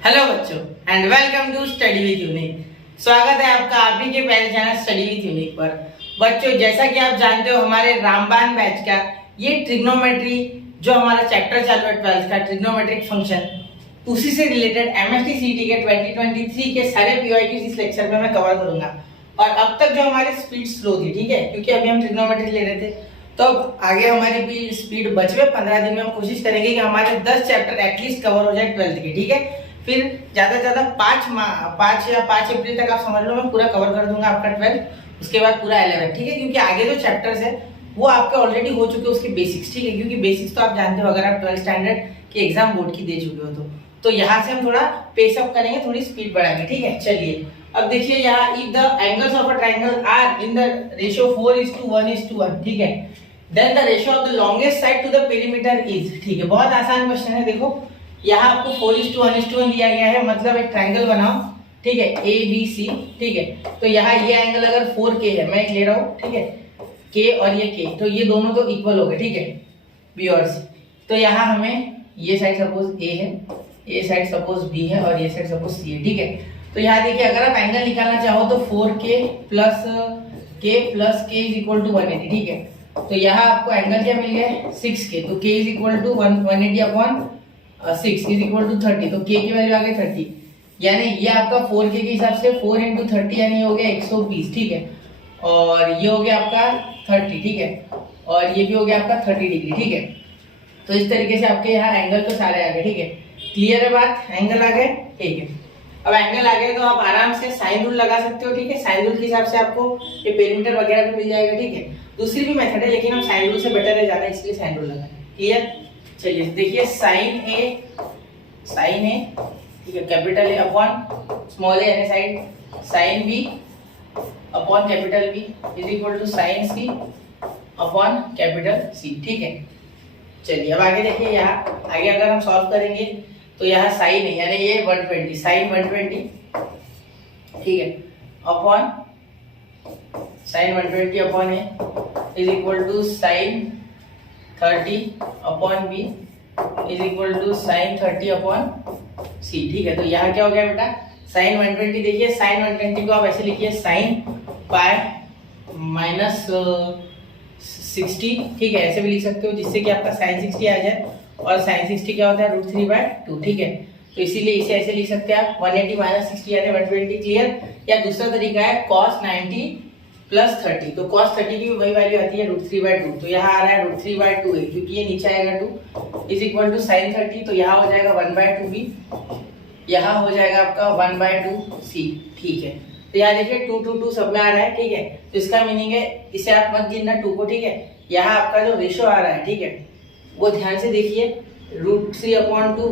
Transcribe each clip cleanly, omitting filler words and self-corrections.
Hello बच्चों and welcome to study with unique. स्वागत है आपका आप ही के पहले चैनल स्टडी विद यूनिक पर। बच्चों जैसा कि आप जानते हो हमारे रामबान बैच का ये ट्रिग्नोमेट्री जो हमारा चैप्टर चालू है 12th का ट्रिग्नोमेट्रिक फंक्शन, उसी से रिलेटेड एमएसटी सीटी के 2023 के सारे पीवाईक्यूज इस लेक्चर में मैं कवर करूंगा। और अब तक जो हमारी स्पीड स्लो थी, ठीक है, क्योंकि अभी हम ट्रिग्नोमेट्री ले रहे थे, तो अब आगे हमारी भी स्पीड बचवे 15 दिन में हम कोशिश करेंगे कि हमारे 10 चैप्टर एटलीस्ट कवर हो जाए 12th के, ठीक है। फिर ज्यादा से ज्यादा 5 अप्रैल तक आप समझ लो मैं पूरा कवर कर दूंगा आपका 12, उसके बाद पूरा 11, ठीक है, क्योंकि आगे जो चैप्टर्स है वो आपके ऑलरेडी हो चुके हैं उसके बेसिक्स, ठीक है, क्योंकि बेसिक्स तो आप जानते हो अगर आप 12th स्टैंडर्ड के एग्जाम बोर्ड की दे चुके हो तो यहाँ से हम थोड़ा पेस अप करेंगे, थोड़ी स्पीड बढ़ाएंगे, ठीक है। चलिए अब देखिए यहाँ if the angles of a triangle are in the ratio 4:1:1, ठीक है, then the ratio of the longest side to the perimeter is, ठीक है। बहुत आसान क्वेश्चन है। देखो यहाँ आपको 4:1:1 दिया गया है, मतलब एक ट्रायंगल बनाओ, ठीक है, ए बी सी, ठीक है। तो यहाँ ये एंगल अगर 4K है, मैं एक ले रहा हूँ, ठीक है, K और ये K, तो ये दोनों तो इक्वल हो गए, ठीक है, B और C। तो यहाँ हमें ये साइड सपोज A है, ये साइड सपोज B है और ये साइड सपोज C है, ठीक है। तो यहाँ देखिए अगर आप एंगल निकालना चाहो तो 4K plus K is equal to 180, ठीक है। तो यहाँ आपको एंगल क्या मिल गया 6K, तो K is equal to 180 upon 6 is equal to 30, तो K की वैल्यू आ गई 30, यानी ये आपका 4K के हिसाब से 4 × 30 यानी हो गया 120, ठीक है, और ये हो गया आपका 30, ठीक है, और ये भी हो गया आपका 30 डिग्री, ठीक है। तो इस तरीके से आपके यहाँ एंगल तो सारे आ गए, ठीक है। क्लियर है बात, एंगल आ गए, ठीक है। अब एंगल आ गए तो आप आराम से साइन रूल लगा सकते हो, ठीक है। साइन रूल के हिसाब से आपको ये पेरीमीटर वगैरह भी मिल जाएगा, ठीक है। दूसरी भी मेथड है लेकिन हम साइन रूल से बेटर है ज्यादा, इसलिए साइन रूल लगाएंगे। क्लियर, चलिए देखिए साइन ए, ठीक है, capital A upon small A यानी side, sine B upon capital B is equal to sine C upon capital C, ठीक है। चलिए अब आगे देखिए, यहाँ आगे अगर हम सॉल्व करेंगे तो यहाँ साइन है यानी ये 120, साइन 120, ठीक है, upon sine 120 upon A is equal to sine 30 upon B is equal to sine 30 upon C, ठीक है। तो यहाँ क्या हो गया बेटा साइन 120, देखिए साइन 120 को आप ऐसे लिखिए साइन पाई माइनस 60, ठीक है, ऐसे भी लिख सकते हो जिससे कि आपका साइन 60 आ जाए, और साइन 60 क्या होता है √3/2, ठीक है। तो इसीलिए इसे ऐसे लिख सकते हैं आप 180 माइनस 60 यानी 120, क्लियर। या दूसरा तरीका है cos 90 प्लस 30, तो cos 30 की वही वैल्यू आती है √3/2, तो यहाँ आ रहा है √3/2 है क्योंकि ये नीचे आएगा 2 इज इक्वल टू साइन 30, तो यहाँ हो जाएगा 1/2b, यहाँ हो जाएगा आपका 1/2c, ठीक है। तो यहाँ देखिए 2 2 2 सब में आ रहा है, ठीक है। तो इसका मीनिंग है इसे आप मत गिनना 2 को, ठीक है। यहाँ आपका जो रेशो आ रहा है, ठीक है, वो ध्यान से देखिए √3/2 1/2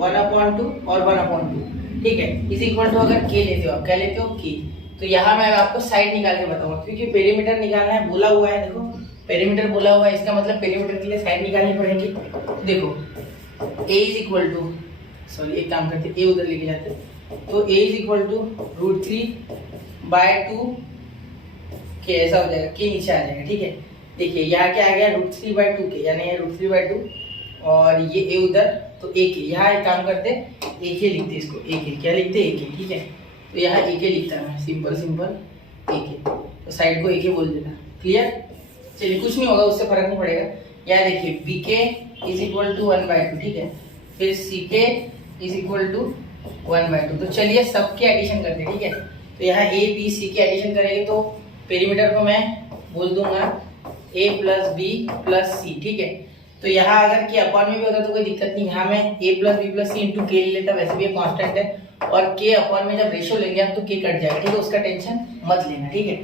1/2 और 1/2, ठीक है, इज इक्वल टू अगर k लेते हो आप, क्या लेते हो k, तो यहाँ मैं आपको साइड निकाल के बताऊंगा क्योंकि पेरीमीटर निकालना है, बोला हुआ है, देखो पेरीमीटर बोला हुआ है, इसका मतलब पेरीमीटर के लिए साइड निकालनी पड़ेगी। देखो a is equal to, sorry एक काम करते a उधर लेके जाते, तो a is equal to √3/2 k ऐसा हो जाएगा, k नीचे आ जाएगा, ठीक है। देखिए यहाँ क्या आ गया √3/2 k यानी ये √3/2 और ये a उधर, तो ak, यहाँ एक काम करते ak लिखते इसको, ak क्या लिखते ak, ठीक है। तो यहाँ ak लिखता है मैं, सिंपल ak, तो साइड को ak बोल देना, क्लियर। चलिए कुछ नहीं होगा, उससे फर्क नहीं पड़ेगा। यहाँ देखिए bk इज इक्वल टू 1/2, ठीक है, फिर ck इज इक्वल टू 1/2। तो चलिए सबके एडिशन करते हैं, ठीक है। तो यहाँ a b c के एडिशन करेंगे तो पेरीमीटर को मैं बोल दूंगा a plus b plus c, ठीक है। तो यहाँ अगर के अपॉन में भी होता तो कोई दिक्कत नहीं, यहाँ मैं a plus b plus C into K ले लेता, वैसे भी कांस्टेंट है, और k अपॉन में जब रेशो लेंगे आप तो k कट जाएगा, ठीक है, उसका टेंशन मत लेना, ठीक है।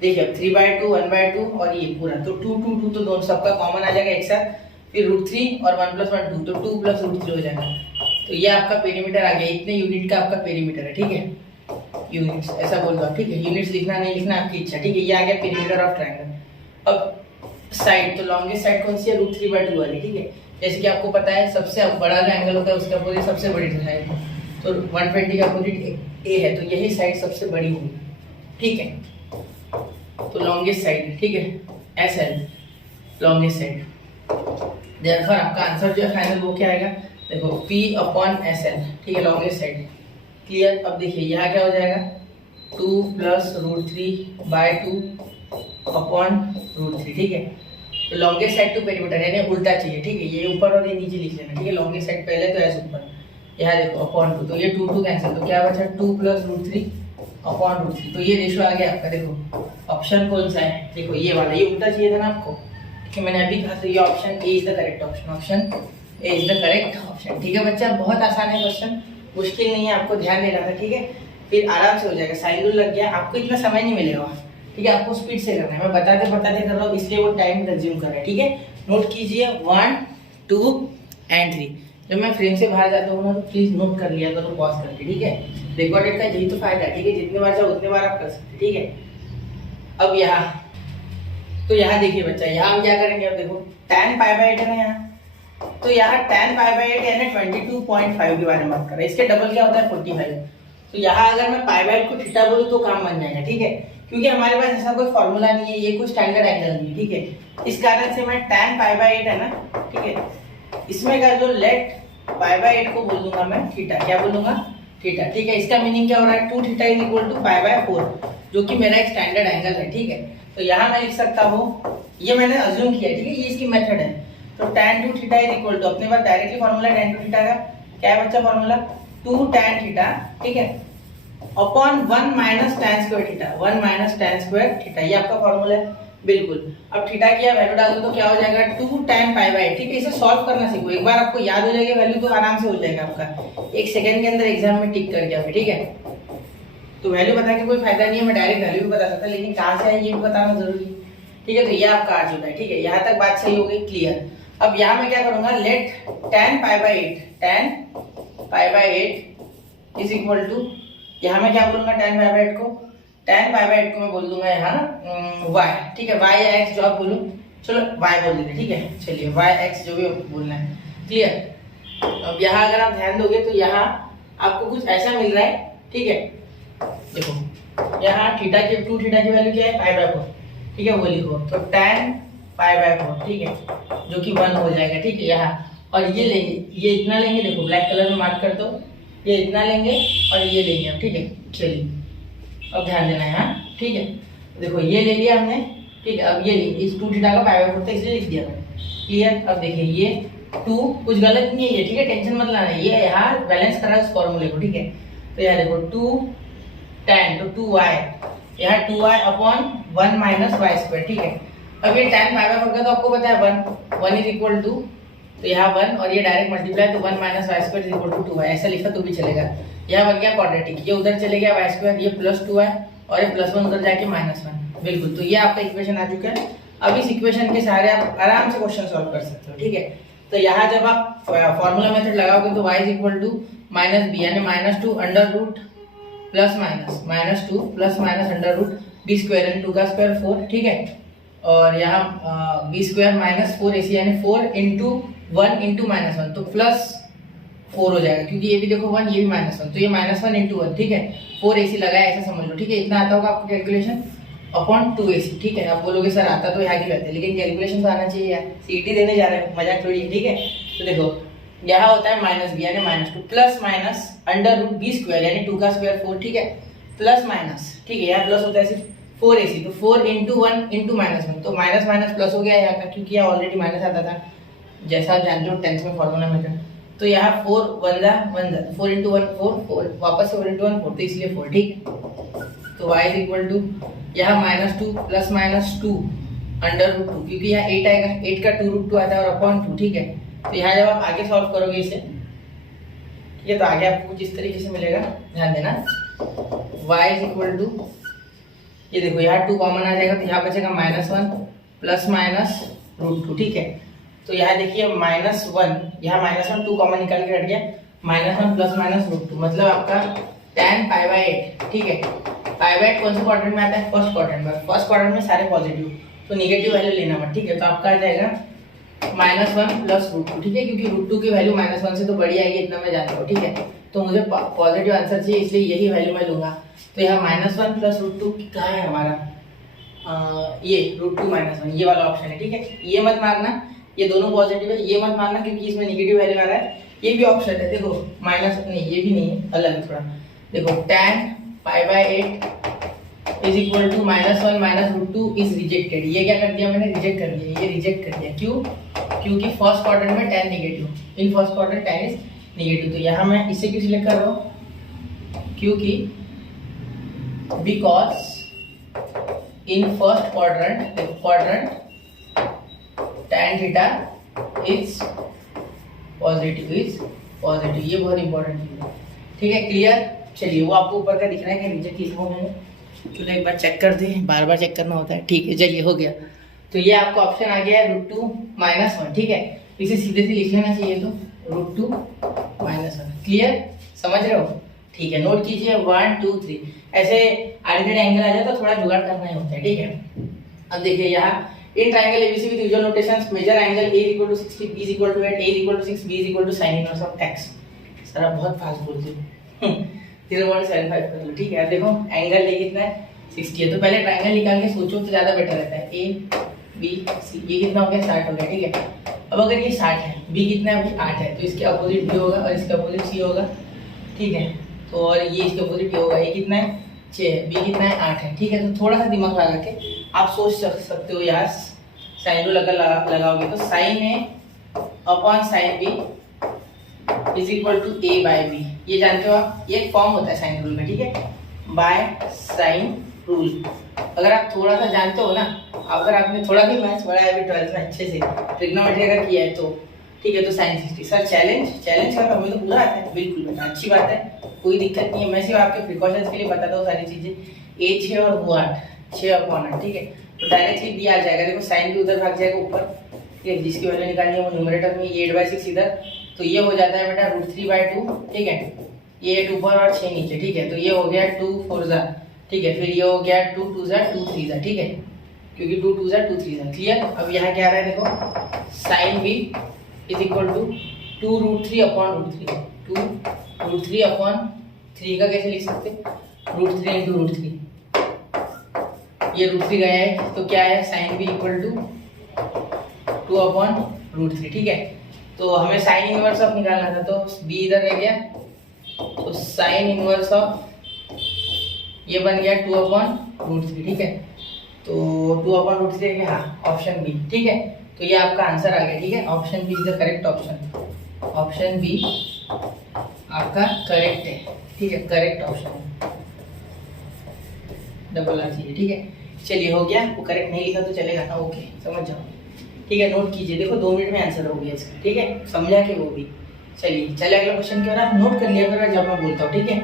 देखिए अब 3/2 1/2 और ये पूरा, तो 2 2 2 तो दोनों सबका कॉमन आ जाएगा एक साथ, फिर √3 और 1 + 1 2, तो 2 + √3 हो जाएगा। तो ये आपका पेरीमीटर आ गया, इतने यूनिट का आपका पेरीमीटर है, ठीक है, यूनिट्स ऐसा बोल दो, ठीक है, यूनिट्स लिखना नहीं लिखना आपकी इच्छा, ठीक है। ये आ गया पेरीमीटर ऑफ ट्रायंगल। अब साइड, तो लॉन्गेस्ट साइड कौन सी है √3/2 वाली, ठीक है। जैसे कि आपको पता है सबसे बड़ा जो एंगल होता है उसका अपोजिट सबसे बड़ी साइड, तो 120 का अपोजिट a है, तो यही साइड सबसे बड़ी होगी, ठीक है। तो लॉन्गेस्ट साइड, ठीक है, ऐसा है लॉन्गेस्ट साइड। देयरफॉर आपका आंसर जो है फाइनल वो क्या आएगा देखो P अपॉन SL, ठीक है, लॉन्गेस्ट साइड। क्लियर। अब देखिए यहाँ क्या हो जाएगा, 2 प्लस √3/2 अपॉन √3, ठीक है। तो लॉन्गेस्ट साइड टू पेरीमीटर यानी उल्टा चाहिए, ठीक है। ये ऊपर और ये नीचे लिख लेना, ठीक है। लॉन्गेस्ट साइड पहले तो ऐसे ऊपर, यहाँ देखो अपॉन 2, तो ये 2 कैंसिल, तो क्या बचा 2 प्लस √3 अपॉन √3। तो ये रेशो आ गया आपका। देखो ऑप्शन कौन सा है, देखो ये वाला, ये उल्टा चाहिए था ना आपको, कि मैंने अभी कहा। तो ये option A is the correct option, option A is the correct option, ठीक है बच्चा। बहुत आसान है क्वेश्चन, मुश्किल नहीं है, आपको ध्यान देना था, ठीक है। फिर आराम से हो जाएगा। साइन रूल लग गया, आपको इतना समय नहीं मिलेगा, ठीक है। आपको स्पीड से करना है, मैं बताते बताते कर रहा हूँ, इसलिए वो टाइम कंज्यूम कर रहा है, ठीक है। नोट कीजिए 1 2 एंड 3। जब मैं फ्रेम से बाहर जाता हूँ ना, तो प्लीज नोट कर लिया करो पॉज करके, ठीक है। रिकॉर्डेड का यही तो फायदा है, ठीक है। जितने बार चाहो उतने बार आप कर सकते, ठीक है। अब यहाँ तो यहाँ देखिए बच्चा, यहाँ हम क्या करेंगे, अब देखो tan π/8 है ना यहाँ, तो यहाँ tan π/8 यानी 22.5 के बारे में बात कर रहे हैं। इसके डबल क्या होता है 45। तो यहाँ अगर मैं π/8 को थीटा बोलूँ तो काम बन जाएगा, ठीक है। क्योंकि हमारे पास ऐसा कोई फॉर्मूला नहीं है, ये कोई स्टैंडर्ड एंगल नहीं है, ठीक है। इस कारण से मैं tan π/8 है ना, ठीक है, इसमें का जो लेट π/8 को बोल दूंगा मैं थीटा, क्या बोलूंगा थीटा, ठीक है। इसका मीनिंग क्या हो रहा है, 2 थीटा इज इक्वल टू π/4, जो कि मेरा एक स्टैंडर्ड एंगल है, ठीक है। तो यहाँ मैं लिख सकता हूँ, ये मैंने अज्यूम किया, ठीक है, ये इसकी मेथड है। तो tan 2 theta is equal to, अपने पास डायरेक्टली फॉर्मूला tan 2 थीटा का क्या है बच्चा, फॉर्मूला 2 tan थीटा, ठीक है, upon 1 minus tan square theta, 1 minus tan square theta, ये आपका फॉर्मूला है, बिल्कुल। अब थीटा की वैल्यू डाल दो तो क्या हो जाएगा 2 tan π/8, ठीक है। इसे सॉल्व करना सीखो, एक बार आपको याद हो जाएगी वैल्यू तो आराम से हो जाएगा आपका, 1 सेकंड के अंदर एग्जाम में टिक करके आओगे, ठीक है। तो वैल्यू बता के कोई फायदा नहीं है, मैं डायरेक्ट वैल्यू भी बता सकता, लेकिन कहाँ से है ये भी बताना जरूरी, ठीक है। तो ये आपका आ चुका है, ठीक है। यहाँ तक बात सही हो गई, क्लियर। अब यहाँ मैं क्या करूंगा, let tan π/8 is equal to, यहाँ मैं क्या बोलूंगा tan π/8 को, tan π/8 को मैं बोल दूंगा यहाँ y, ठीक है। y या x जो आप बोलूं, चलो y बोल देते, ठीक है। चलिए y x जो भी बोलना है, क्लियर। अब यहाँ अगर आप ध्यान दोगे तो यहाँ आपको कुछ ऐसा मिल रहा है, ठीक है। देखो यहाँ थीटा की 2 थीटा की वैल्यू क्या है π/4, ठीक है, वो लिखो। तो tan π/4, ठीक है, जो कि 1 हो जाएगा, ठीक है। यहाँ और ये लेंगे, ये इतना लेंगे, देखो ब्लैक कलर में मार्क कर दो, ये इतना लेंगे और ये लेंगे हम, ठीक है। चलिए अब ध्यान देना है यहाँ, ठीक है। देखो ये ले लिया हमने, ठीक है। अब ये इस 2 थीटा का π/4 था, इसलिए लिख दिया मैंने, क्लियर। अब देखिए ये 2 कुछ गलत नहीं है ये, ठीक है, टेंशन मत लेना, ये यहाँ बैलेंस कर रहा है उस फॉर्मूले को, ठीक है। तो यहाँ देखो 2 tan, तो 2y, यहाँ 2y upon 1 minus Y square, ठीक है। अब ये tan π/4 का तो आपको पता है 1 इज इक्वल टू, तो यहाँ 1 और ये डायरेक्ट मल्टीप्लाई, तो 1 minus Y square is equal to 2y, ऐसा लिखा तो भी चलेगा। यहाँ बन गया क्वाड्रेटिक, ये उधर चले गया वाई स्क्वायर, ये प्लस 2y और ये +1 उधर जाके -1, बिल्कुल। तो ये आपका इक्वेशन आ चुका है। अब इस इक्वेशन के सहारे आप आराम से क्वेश्चन सॉल्व कर सकते हो, ठीक है। तो यहाँ जब आप फॉर्मूला मेथड लगाओगे तो y is equal to -b यानी -2 under root plus minus -2 plus minus under root b square यानी 2 का स्क्वायर 4, ठीक है। और यहाँ b स्क्वायर माइनस 4ac यानी 4 इंटू 1 इंटू -1, तो प्लस 4 हो जाएगा, क्योंकि ये भी देखो 1 ये भी -1, तो ये -1 इंटू 1, ठीक है। 4ac लगाया ऐसा समझ लो, ठीक है। इतना आता होगा आपको कैलकुलेशन अपॉन 2ac, ठीक है। आप बोलोगे सर आता तो यहाँ की रहते हैं, लेकिन कैलकुलेशन तो आना चाहिए यार, सीटी देने जा रहे हो, मजाक थोड़ी है, ठीक है। तो देखो यहाँ होता है -b यानी -2 plus minus under root b square यानी 2 का स्क्वायर 4, ठीक है, प्लस माइनस, ठीक है। यहाँ प्लस होता है सिर्फ 4ac, तो 4 इंटू 1 इंटू -1, तो माइनस माइनस प्लस हो गया यहाँ का, क्योंकि यहाँ ऑलरेडी माइनस आता था, जैसा आप जानते हो 10th में फॉर्मूला मेथड। तो यहाँ 4 1 जा 4 इंटू 1 4 वापस से 4 इंटू 1 4, तो इसलिए 4, ठीक है। तो y इज इक्वल टू यहाँ -2 प्लस -2 अंडर रूट 2, क्योंकि यहाँ 8 आएगा, 8 का 2 रूट 2 आता है और अपॉन 2, ठीक है। तो यहाँ जब आप आगे सॉल्व करोगे इसे, ठीक है, तो आगे आपको कुछ इस तरीके से मिलेगा, ध्यान देना। y इज इक्वल टू, ये देखो यहाँ 2 कॉमन आ जाएगा, तो यहाँ बचेगा -1 प्लस माइनस रूट 2, ठीक है। तो यहाँ देखिए -1, यहाँ -1 2 कॉमन निकाल के हट गया, -1 प्लस माइनस रूट 2, मतलब आपका tan π/8, ठीक है। π/8 कौन से क्वाड्रेंट में आता है, फर्स्ट क्वाड्रेंट में, फर्स्ट क्वाड्रेंट में सारे पॉजिटिव, तो निगेटिव वैल्यू लेना मत, ठीक है। तो आपका आ जाएगा -1 प्लस रूट 2, ठीक है, क्योंकि रूट 2 की वैल्यू -1 से तो बड़ी आएगी, इतना मैं जानता हूँ, ठीक है। तो मुझे पॉजिटिव आंसर चाहिए, इसलिए यही वैल्यू मैं लूंगा। तो यहाँ -1 प्लस रूट 2 कहाँ है हमारा, ये रूट 2 -1, ये वाला ऑप्शन है, ठीक है। ये मत मारना, ये दोनों पॉजिटिव है, ये मत मारना क्योंकि इसमें निगेटिव वैल्यू आ रहा है, ये भी ऑप्शन है, देखो माइनस नहीं, ये भी नहीं है, अलग है थोड़ा। देखो tan π/8 is equal to -1 -√2 is rejected. ये क्या कर दिया मैंने, रिजेक्ट कर दिया, ये रिजेक्ट कर दिया। क्यों? क्योंकि फर्स्ट क्वाड्रेंट में tan negative, in first quadrant tan is negative. तो यहाँ मैं इसे क्यों सिलेक्ट कर रहा हूँ, क्योंकि because in first quadrant tan theta is positive, ये बहुत इंपॉर्टेंट चीज है, ठीक है। क्लियर? चलिए, वो आपको ऊपर का दिख रहा है कि नीचे किस को मैंने, चलो एक बार चेक कर दें, बार बार चेक करना होता है, ठीक है। चलिए, हो गया। तो ये आपका ऑप्शन आ गया है √2 -1, ठीक है। इसे सीधे से लिख लेना चाहिए, तो √2 -1। क्लियर? समझ रहे हो? ठीक है, नोट कीजिए 1 2 3। ऐसे आर्डिनेट एंगल आ जाए तो थोड़ा जुगाड़ करना ही होता है, ठीक है। अब देखिए यहाँ in triangle ABC with usual notations measure angle a = 60, b = 8, a = 6, b = sin inverse of x। Sir आप बहुत फास्ट बोलते हो। 0.75 कर लो, ठीक है। देखो एंगल a कितना है, 60 है। तो पहले ट्रायंगल निकाल के सोचो तो ज्यादा बेटर रहता है। a b c, ये कितना हो गया, 60 हो गया, ठीक है। अब अगर ये 60 है, b कितना है, 8 है, तो इसके अपोजिट b होगा और इसके अपोजिट c होगा, ठीक है। तो और ये इसके अपोजिट होगा, ये कितना है, 6, b कितना है, 8 है, ठीक है। तो थोड़ा सा दिमाग लगा के आप सोच सकते हो यार, साइन रूल अगर लगाओगे तो sin a अपॉन sin b is equal to a/b। ये जानते हो आप, ये एक फॉर्म होता है साइन रूल में, ठीक है, बाय साइन रूल। अगर आप थोड़ा सा जानते हो ना, अगर आपने थोड़ा भी मैथ्स पढ़ा है अभी 12th में अच्छे से, ट्रिग्नोमेट्री अगर किया है तो ठीक है। तो sin 60 सर चैलेंज का हमें तो पूरा आता है, बिल्कुल बेटा, अच्छी बात है, कोई दिक्कत नहीं है। मैं सिर्फ आपके प्रिकॉशंस के लिए बताता हूँ सारी चीजें। a 6 और वो 8, 6/8, ठीक है। तो डायरेक्टली b आ जाएगा, देखो साइन भी उधर भाग जाएगा ऊपर, ठीक है, जिसकी वैल्यू निकालनी है वो न्यूमरेटर में, 8/6 इधर, तो ये हो जाता है बेटा √3/2, ठीक है। ये 8 ऊपर और 6 नीचे, ठीक है। तो ये हो गया 2 4 ज़ा, ठीक है। फिर ये हो गया 2 2 ज़ा 2 3 ज़ा, ठीक है, क्योंकि 2 2 ज़ा 2 3 ज़ा। क्लियर? अब यहाँ क्या आ रहा है, देखो sine b is equal to 2 √3/√3, 2 √3/3 का कैसे लिख सकते, √3 × √3, ये √3 गया है, तो क्या है, साइन b इक्वल टू 2/√3, ठीक है। तो हमें साइन इनवर्स ऑफ निकालना था, तो b इधर रह गया, तो साइन इनवर्स ऑफ ये बन गया 2/√3, ठीक है। तो 2/√3 है क्या, हाँ, ऑप्शन बी, ठीक है। तो ये आपका आंसर आ गया, ठीक है। Option B is the correct option, option B आपका करेक्ट है, ठीक है, करेक्ट ऑप्शन है, डबल आर चाहिए, ठीक है। चलिए, हो गया, वो करेक्ट नहीं लिखा तो चलेगा ना, ओके, समझ जाओ, ठीक है। नोट कीजिए, देखो 2 मिनट में आंसर हो गया इसका, ठीक है, समझा के वो भी। चलिए अगला क्वेश्चन क्या रहा, नोट कर लिया करो जब मैं बोलता हूँ, ठीक है।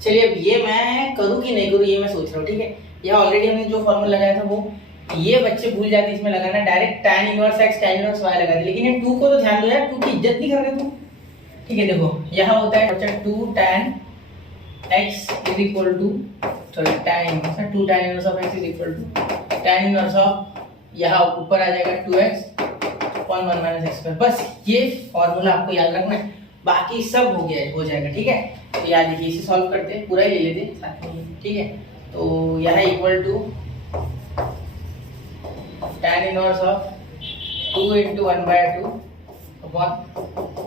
चलिए, अब ये मैं करूँ कि नहीं करूँ ये मैं सोच रहा हूँ, ठीक है। यह ऑलरेडी हमने जो फॉर्मूला लगाया था वो, ये बच्चे भूल जाते इसमें लगाना, direct tan inverse x tan inverse y लगा दे, लेकिन ये 2 को तो ध्यान दो यार, 2 की इज्जत नहीं कर रहे तुम, ठीक है। देखो यहाँ होता है बच्चा 2 tan x is equal to, sorry tan inverse, 2 tan inverse of x is equal to tan inverse of, यहाँ ऊपर आ जाएगा 2x अपॉन 1 - x²। बस ये फॉर्मूला आपको याद रखना है, बाकी सब हो गया, हो जाएगा, ठीक है। तो याद देखिए, इसे सॉल्व करते हैं, पूरा ही ले लेते हैं साथ में, ठीक है। तो यहाँ equal to tan inverse of 2 × 1/2 upon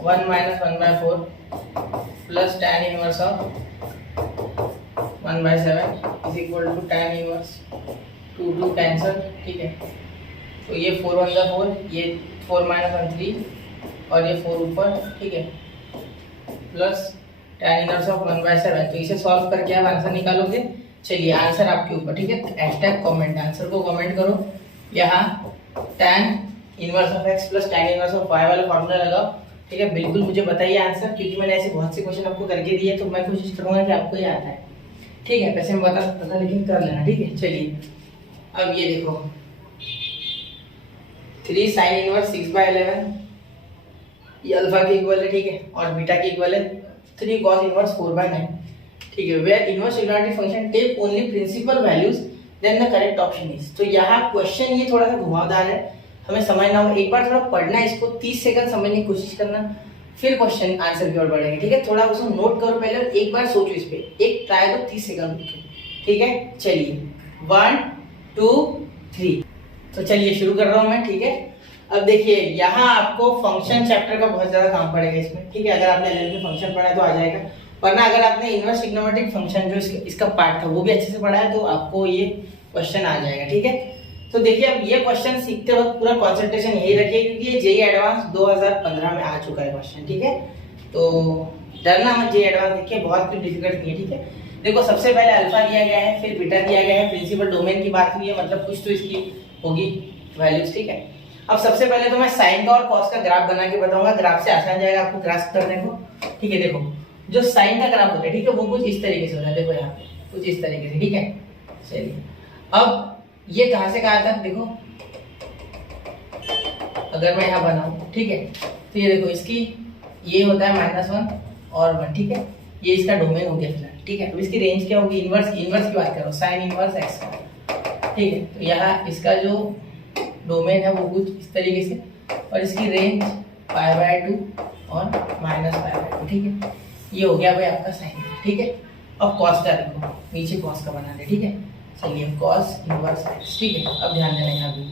1 - 1/4 plus tan inverse of 1/7 is equal to tan inverse 2 cancel, ठीक है। तो ये 4 1 ज़ा 4, ये 4 - 1 3 और ये 4 ऊपर, ठीक है, प्लस tan इनवर्स ऑफ 1/7। तो इसे सॉल्व करके आप आंसर निकालोगे। चलिए, आंसर आपके ऊपर, ठीक है। हैशटैग कमेंट, आंसर को कमेंट करो, यहाँ tan inverse of x plus tan inverse of y वाला फॉर्मूला लगाओ, ठीक है। बिल्कुल मुझे बताइए आंसर, क्योंकि मैंने ऐसे बहुत से क्वेश्चन आपको करके दिए, तो मैं कोशिश करूंगा कि आपको ये आता है, ठीक है। वैसे मैं बता सकता था, लेकिन कर लेना, ठीक है। चलिए, अब ये देखो 3 sin इनवर्स 6/11, ये अल्फा के इक्वल है, ठीक है, और बीटा के इक्वल है 3 cos इनवर्स 4/9, ठीक है। Where inverse trigonometric function take only principal values then the correct option is. तो यहाँ क्वेश्चन ये थोड़ा सा घुमावदार है, हमें समझना होगा, एक बार थोड़ा पढ़ना है इसको, 30 सेकंड समझने की कोशिश करना, फिर क्वेश्चन आंसर की ओर बढ़ेंगे, ठीक है। थोड़ा उसको नोट करो पहले, एक बार सोचो इस पे, एक ट्राई दो, 30 सेकंड, ठीक है। चलिए 1 2 3, तो चलिए शुरू कर रहा हूँ मैं, ठीक है। अब देखिए यहाँ आपको फंक्शन चैप्टर का बहुत ज्यादा काम पड़ेगा इसमें, ठीक है। अगर आपने एलएलबी में फंक्शन पढ़ा है तो आ जाएगा, वरना अगर आपने इनवर्स ट्रिग्नोमेट्रिक फंक्शन जो इसका पार्ट था वो भी अच्छे से पढ़ा है तो आपको ये क्वेश्चन आ जाएगा, ठीक है। तो देखिए अब ये क्वेश्चन सीखते वक्त पूरा कंसंट्रेशन यही रखिए, क्योंकि ये जेईई एडवांस 2015 में आ चुका है क्वेश्चन, ठीक है। तो डरना मत, जेईई एडवांस देखिए बहुत कुछ डिफिकल्ट नहीं है, ठीक है। देखो सबसे पहले अल्फा दिया गया है, फिर बीटा दिया गया है, प्रिंसिपल डोमेन की बात हुई है, मतलब कुछ तो इसकी होगी वैल्यूज, ठीक है। अब सबसे पहले तो मैं साइन का और कॉस का ग्राफ बना के बताऊंगा, ग्राफ से आसान जाएगा आपको ग्राफ करने को, ठीक है। देखो जो साइन का ग्राफ होता है, ठीक है, वो कुछ इस तरीके से होता है, देखो यहाँ पे कुछ इस तरीके से, ठीक है। चलिए अब ये कहां से कहां तक, देखो अगर मैं यहाँ बनाऊं, ठीक है, तो ये देखो इसकी ये होता है -1 और 1, ठीक है। ये इसका डोमेन हो गया फिलहाल, ठीक है। अब इसकी रेंज क्या होगी, इनवर्स की बात करो, साइन इनवर्स x का, ठीक है। तो यहाँ इसका जो डोमेन है वो कुछ इस तरीके से, और इसकी रेंज π/2 और -π/2, ठीक है। ये हो गया भाई आपका साइन, ठीक है। अब कॉस का देखो, नीचे कॉस का बना दे, ठीक है। चलिए कॉस इनवर्स x, ठीक है। अब ध्यान देना यहाँ भी,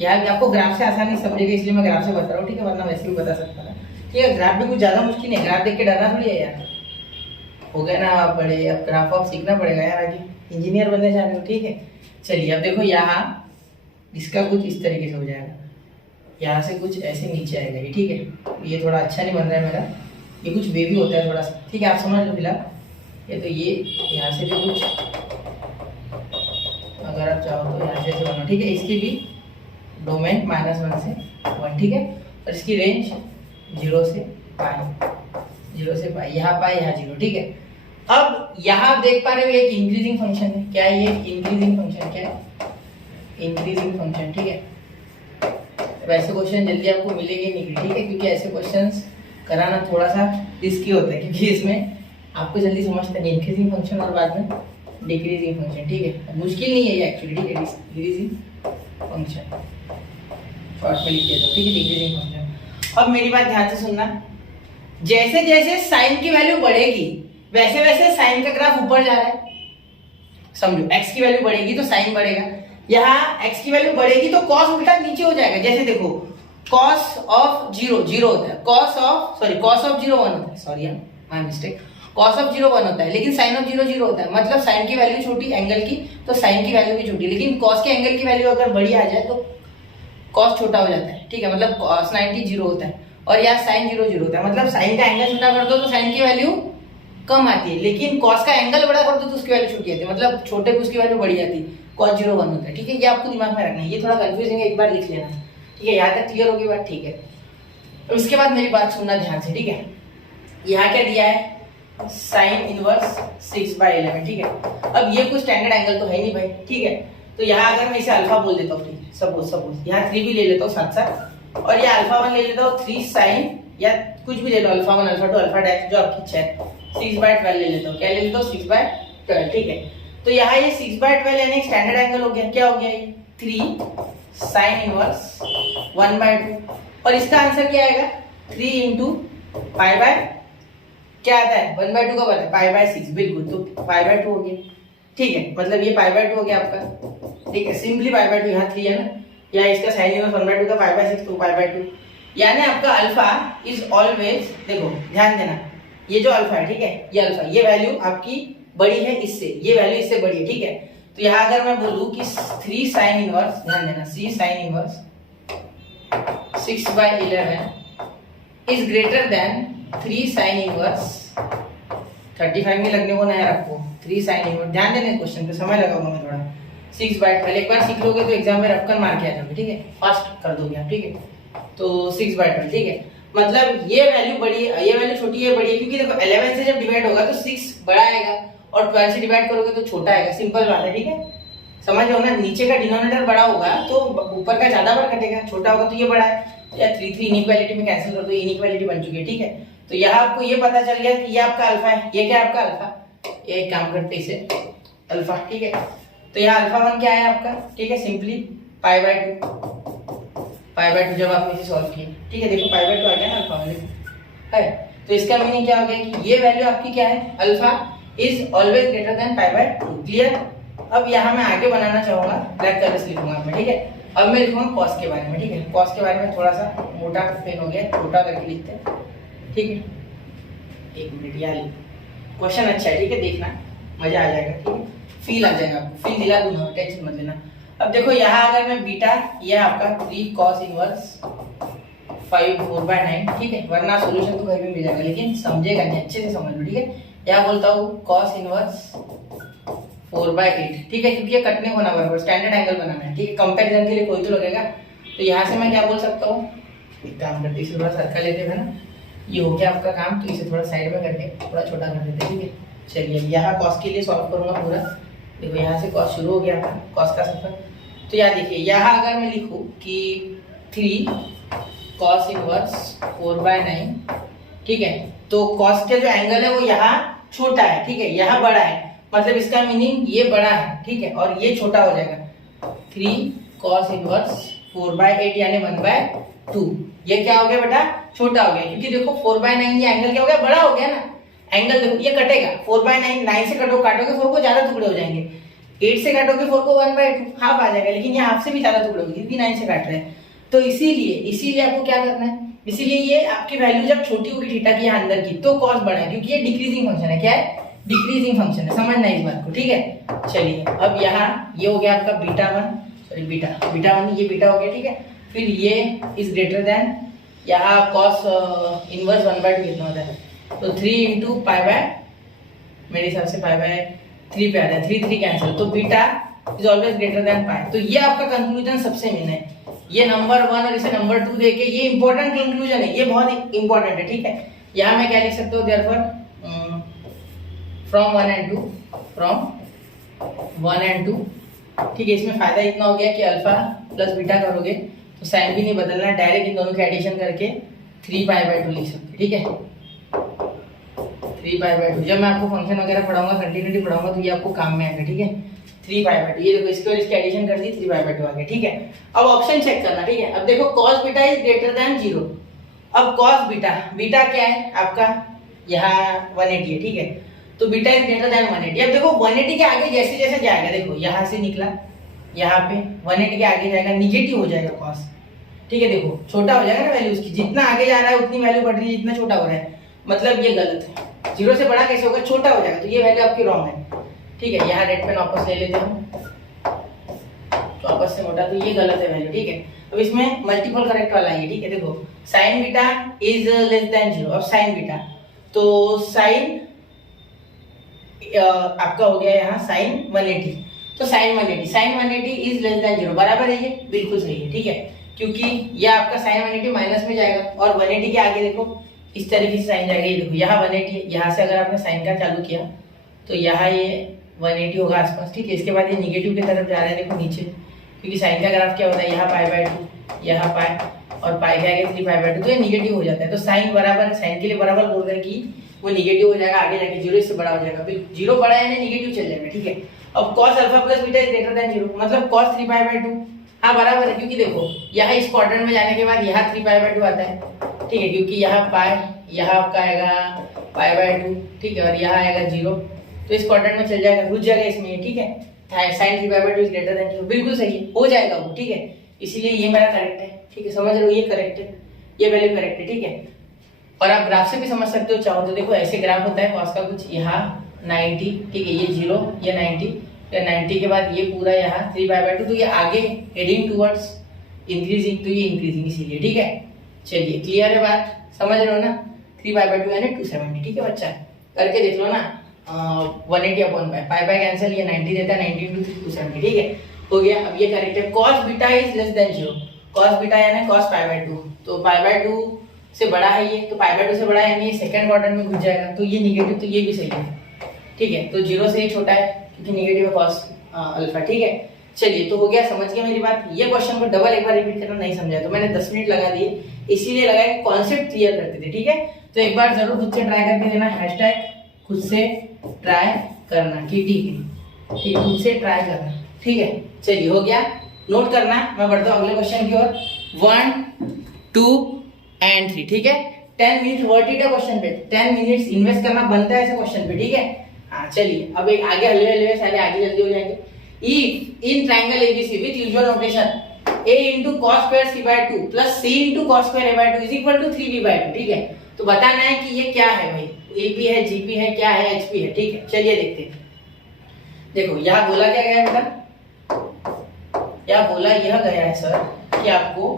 यहाँ आपको ग्राफ से आसानी समझेगा इसलिए मैं ग्राफ से बता रहा हूँ, ठीक है, वरना वैसे भी बता सकता था, ठीक है। ग्राफ भी कुछ ज्यादा मुश्किल नहीं, ग्राफ देख के डरना थोड़ी है यार, हो गया ना आप बड़े, अब ग्राफ आप सीखना पड़ेगा यार, आगे इंजीनियर बनने जाने हो, ठीक है। चलिए अब देखो यहाँ इसका कुछ इस तरीके से हो जाएगा, यहाँ से कुछ ऐसे नीचे आएगा ये, ठीक है। ये थोड़ा अच्छा नहीं बन रहा है मेरा, ये कुछ वेवी होता है थोड़ा सा, ठीक है, आप समझ लो फिलहाल। ये तो ये यहाँ से भी कुछ, अगर आप चाहो तो यहाँ से ऐसे बनो, ठीक है। इसकी भी डोमेन -1 से 1, ठीक है, और इसकी रेंज 0 से π, यहाँ π यहाँ 0, ठीक है। अब यहाँ आप देख पा रहे हो एक इंक्रीजिंग फंक्शन है, क्या है ये इंक्रीजिंग फंक्शन, क्या है इंक्रीजिंग फंक्शन, ठीक है। वैसे क्वेश्चन जल्दी आपको मिलेंगे नहीं, ठीक है, क्योंकि ऐसे क्वेश्चंस कराना थोड़ा सा रिस्की होता है, क्योंकि इसमें आपको जल्दी समझते नहीं, इंक्रीजिंग फंक्शन और बाद में डिक्रीजिंग फंक्शन, ठीक है। मुश्किल नहीं है ये एक्चुअली, ठीक है, डिक्रीजिंग फंक्शन शॉर्ट में लिख देता हूं, ठीक है, डिक्रीजिंग फंक्शन। अब मेरी बात ध्यान से सुनना, जैसे जैसे साइन की वैल्यू बढ़ेगी वैसे वैसे साइन का ग्राफ ऊपर जा रहा है, समझो। x की वैल्यू बढ़ेगी तो साइन बढ़ेगा, यहाँ x की वैल्यू बढ़ेगी तो cos उल्टा नीचे हो जाएगा। जैसे देखो cos ऑफ 0 0 होता है, cos ऑफ 0 1 होता है, sorry my mistake, cos of 0 1 होता है, लेकिन sin ऑफ 0 0 होता है। मतलब साइन की वैल्यू छोटी एंगल की तो साइन की वैल्यू भी छोटी, लेकिन cos के एंगल की वैल्यू अगर बड़ी आ जाए तो cos छोटा हो जाता है, ठीक है। मतलब cos 90 0 होता है और यहाँ sin 0 0 होता है, मतलब साइन का एंगल छोटा कर दो तो साइन की वैल्यू कम आती है, लेकिन cos का एंगल बड़ा कर दो तो उसकी वैल्यू छोटी आती है, मतलब छोटे को उसकी वैल्यू बड़ी आती है, cos 0 1 होता है, ठीक है। ये आपको दिमाग में रखना है, ये थोड़ा कंफ्यूजिंग है, एक बार लिख लेना, ठीक है। यहाँ तक क्लियर होगी बात, ठीक है। तो इसके बाद मेरी बात सुनना ध्यान से, ठीक है। यहाँ क्या दिया है साइन इनवर्स 6/11, ठीक है। अब ये कोई स्टैंडर्ड एंगल तो है नहीं भाई, ठीक है। तो यहाँ अगर मैं इसे अल्फा बोल देता हूँ, ठीक है, सपोज यहाँ 3 भी ले लेता हूँ साथ साथ, और ये अल्फा 1 ले लेता हूँ 3 साइन, या कुछ भी ले लो, अल्फा 1 अल्फा 2 अल्फा डैश जो आपकी इच्छा है, 6/12 ले लेता हूँ, क्या ले लेता हूँ 6/12, ठीक है। तो यहाँ ये 6/12 यानी एक स्टैंडर्ड एंगल हो गया, क्या हो गया ये 3 साइन इनवर्स 1/2, और इसका आंसर क्या आएगा 3 इंटू π/, क्या आता है 1/2 का पता है π/6, बिल्कुल, तो π/2 हो गया, ठीक है। मतलब ये π/2 हो गया आपका, ठीक है, सिंपली π/2, यहाँ 3 है ना, या इसका साइन इनवर्स 1/2 का π/6 तो π/2, यानी आपका अल्फा इज ऑलवेज, देखो ध्यान देना, ये जो अल्फा है, ठीक है, ये अल्फा, ये वैल्यू आपकी बड़ी है इससे, ये वैल्यू इससे बड़ी है, ठीक है। तो यहाँ अगर मैं बोलूं कि 3 साइन इनवर्स, ध्यान देना 3 sine inverse 6/11 is greater than 3 sine inverse 35 में लगने को नया रखो, 3 साइन इनवर्स, ध्यान देना क्वेश्चन पे, समय लगाऊंगा मैं थोड़ा, 6/12 एक बार सीख लोगे तो एग्जाम में रखकर मार के आ जाओगे, ठीक है, फास्ट कर दोगे आप, ठीक है। तो 6/12, ठीक है, मतलब ये वैल्यू बड़ी है, ये वैल्यू छोटी है, बड़ी है, क्योंकि देखो 11 से जब डिवाइड होगा तो 6 बड़ा आएगा और 12 से डिवाइड करोगे तो छोटा आएगा, सिंपल बात है, ठीक है। समझ लो ना, नीचे का डिनोमिनेटर बड़ा होगा तो ऊपर का ज्यादा बार कटेगा, छोटा होगा तो ये बड़ा है, या 3 3 इनइक्वालिटी में कैंसिल कर दो, इनइक्वालिटी बन चुकी है, ठीक है। तो यहाँ आपको ये पता चल गया कि ये आपका अल्फा है, ये क्या है आपका अल्फा, ये एक काम करते इसे अल्फा, ठीक है। तो यहाँ अल्फा 1 क्या है आपका, ठीक है, सिंपली π/2 जब आपने इसे सॉल्व किया, ठीक है, देखो π/2 आ गया ना अल्फा वाले है। तो इसका मीनिंग क्या हो गया कि ये वैल्यू आपकी क्या है, alpha is always greater than π/2, clear. अब यहाँ मैं आगे बनाना चाहूंगा, ब्लैक कलर से लिखूंगा मैं, ठीक है। अब मैं लिखूंगा कॉस के बारे में, ठीक है। कॉस के बारे में थोड़ा सा मोटा पेन हो गया, छोटा करके लिखते हैं, ठीक है। 1 मिनट, यहाँ लिखो। क्वेश्चन अच्छा है, ठीक है, देखना मजा आ जाएगा, ठीक है, फील आ जाएगा आपको, फील दिला दूंगा, टेंशन मत लेना। अब देखो यहाँ अगर मैं बीटा, ये आपका 3 cos इनवर्स 5 4/9, ठीक है, वरना सॉल्यूशन तो कहीं भी मिल जाएगा, लेकिन समझेगा नहीं, अच्छे से समझ लो, ठीक है। यहाँ बोलता हूँ cos इनवर्स 4/8, ठीक है, क्योंकि ये कटने को ना बराबर स्टैंडर्ड एंगल बनाना है, ठीक है, कंपैरिजन के लिए कोई तो लगेगा। तो यहाँ से मैं क्या बोल सकता हूँ, एक काम करते इसे थोड़ा सर्कल लेते हैं ना, ये हो गया आपका काम, तो इसे थोड़ा साइड में करके थोड़ा छोटा कर देते हैं, ठीक है। चलिए यहाँ cos के लिए सॉल्व करूंगा पूरा, देखो यहाँ से cos शुरू हो गया था, cos का सफर। तो यहाँ देखिए, यहाँ अगर मैं लिखूँ कि 3 cos इनवर्स 4/9, ठीक है, तो cos के जो एंगल है वो यहाँ छोटा है, ठीक है, यहाँ बड़ा है, मतलब इसका मीनिंग ये बड़ा है, ठीक है, और ये छोटा हो जाएगा। 3 cos इनवर्स 4/8 यानी 1/2, ये क्या हो गया बेटा, छोटा हो गया, क्योंकि देखो 4/9 ये एंगल क्या हो गया, बड़ा हो गया ना, एंगल देखो ये कटेगा, 4/9, 9 से काटोगे 4 को, ज्यादा टुकड़े हो जाएंगे, 8 से काटोगे 4 को 1/2 हाफ आ जाएगा, लेकिन ये हाफ से भी ज्यादा टुकड़े होंगे क्योंकि 9 से काट रहे हैं। तो इसीलिए आपको क्या करना है, इसीलिए ये आपकी वैल्यू जब छोटी होगी थीटा की यहाँ अंदर की, तो cos बड़ा है, क्योंकि ये डिक्रीजिंग फंक्शन है, क्या है, डिक्रीजिंग फंक्शन है, समझना इस बात को, ठीक है। चलिए अब यहाँ ये हो गया आपका β1, सॉरी β1, ये बीटा हो गया, ठीक है। फिर ये इज ग्रेटर देन, यहाँ cos इनवर्स 1/2 कितना होता है, तो 3 into π/, मेरे हिसाब से π/3 पे आ रहा है, 3 कैंसिल, तो beta is always greater than pi. तो ये आपका कंक्लूजन सबसे मेन है, ये नंबर 1 और इसे नंबर 2 देके ये इंपॉर्टेंट कंक्लूजन है, ये बहुत इंपॉर्टेंट है, ठीक है। यहाँ मैं क्या लिख सकता हूँ, therefore from 1 and 2, from 1 and 2, ठीक है। इसमें फायदा इतना हो गया कि अल्फा प्लस बीटा करोगे तो साइन भी नहीं बदलना, डायरेक्ट इन दोनों के एडिशन करके 3π/2 लिख सकते, ठीक है। 3π/2, जब मैं आपको फंक्शन वगैरह पढ़ाऊंगा, कंटिन्यूटी पढ़ाऊंगा, तो ये आपको काम में आएगा, ठीक है। 3π/2, ये देखो इसके और इसके एडिशन कर दी, 3π/2 आ गया, ठीक है। अब ऑप्शन चेक करना, ठीक है। अब देखो cos beta is greater than 0, अब cos बीटा क्या है आपका, यहाँ 180 है, ठीक है, तो बीटा इज ग्रेटर देन 180। अब देखो 180 के आगे जैसे जैसे जाएगा, देखो यहाँ से निकला, यहाँ पे 180 के आगे जाएगा, निगेटिव हो जाएगा cos, ठीक है, देखो छोटा हो जाएगा ना वैल्यू उसकी, जितना आगे जा रहा है उतनी वैल्यू बढ़ रही है, जितना छोटा हो रहा है, मतलब ये गलत है। 0 से बड़ा कैसे होगा, छोटा हो जाएगा, तो ये वैल्यू आपकी रॉन्ग है, ठीक है। यहाँ रेड पेन वापस ले लेते हैं, तो वापस से मोटा, तो ये गलत है वैल्यू, ठीक है। अब इसमें मल्टीपल करेक्ट वाला है, ठीक है, देखो sign beta is less than 0, अब साइन बीटा, तो साइन आपका हो गया यहाँ साइन 180, तो साइन 180 इज लेस देन 0, बराबर है, ये बिल्कुल सही है, ठीक है, क्योंकि ये आपका साइन 180 माइनस में जाएगा, और 180 के आगे देखो इस तरीके से साइन जाएगा, ये देखो यहाँ 180, यहाँ से अगर आपने साइन का चालू किया तो यहाँ ये 180 होगा आसपास, ठीक है। इसके बाद ये निगेटिव की तरफ जा रहा है, देखो नीचे, क्योंकि साइन का ग्राफ क्या होता है, यहाँ π/2, यहाँ पाई, और पाई के आगे 3π/2, तो ये निगेटिव हो जाता है। तो साइन बराबर, साइन के लिए बराबर बोल रहे हैं कि वो निगेटिव हो जाएगा, आगे जाके 0 इससे बड़ा हो जाएगा, फिर 0 बड़ा है यानी निगेटिव चल जाएगा, ठीक है। अब cos alpha plus beta is greater than 0, मतलब cos 3π/2, हाँ बराबर है, क्योंकि देखो यहाँ इस क्वाड्रेंट में जाने के बाद यहाँ 3π/2 आता है, ठीक है, क्योंकि यहाँ पाई, यहाँ आपका आएगा π/2, ठीक है, और यहाँ आएगा 0, तो इस क्वाड्रेंट में चल जाएगा, रुक जाएगा इसमें, ठीक है। साइन 3π/2 इज ग्रेटर देन 0, बिल्कुल सही है, हो जाएगा वो, ठीक है, इसीलिए ये मेरा करेक्ट है, ठीक है, समझ रहे हो, ये करेक्ट है, ये वैल्यू करेक्ट है, ठीक है। और आप ग्राफ से भी समझ सकते हो चाहो तो, देखो ऐसे ग्राफ होता है cos का कुछ, यहाँ 90, ठीक है, ये 0, ये 90, फिर 90 के बाद ये पूरा यहाँ 3π/2, तो ये आगे हेडिंग टुवर्ड्स इंक्रीजिंग, तो ये इंक्रीजिंग इसीलिए, ठीक है। चलिए क्लियर है बात, समझ रहे हो ना, 3π/2 यानी 270, ठीक है बच्चा, करके देख लो ना, 180 अपॉन पाई कैंसिल, ये 90 देता है, 90 into 270, ठीक है, हो गया। अब ये करेक्ट है, cos beta is less than 0, cos beta यानी cos π/2, तो π/2 से बड़ा है ये, तो π/2 से बड़ा है यानी ये सेकंड क्वाड्रेंट में घुस जाएगा, तो ये निगेटिव, तो ये भी सही है, ठीक है, तो 0 से ये छोटा है क्योंकि निगेटिव है cos अल्फा, ठीक है। चलिए तो हो गया, समझ गया मेरी बात। ये क्वेश्चन को डबल एक बार रिपीट करना, नहीं समझा तो मैंने 10 मिनट लगा दिए, इसीलिए लगाया कि कॉन्सेप्ट क्लियर करते थे, ठीक है। तो एक बार जरूर खुद से ट्राई करके देना, हैशटैग खुद से ट्राई करना, ठीक है, ठीक, खुद से ट्राई करना, ठीक है। चलिए हो गया, नोट करना, मैं बढ़ता हूँ अगले क्वेश्चन की ओर। 1, 2 and 3, ठीक है। 10 मिनट वर्टेड है क्वेश्चन पे, 10 मिनट्स इन्वेस्ट करना बनता है ऐसे क्वेश्चन पे, ठीक है। हाँ चलिए अब एक आगे हल्ले हल्ले सारे आगे जल्दी हो जाएंगे। If in triangle ABC with usual notation a into cos square C by 2 plus c into cos square a by 2 is equal to 3b by 2। ठीक है, तो बताना है कि ये क्या है भाई, ab है, gp है, क्या है, hp है। ठीक है, चलिए देखते हैं। देखो यहाँ बोला क्या गया है बेटा, क्या बोला यह गया है सर कि आपको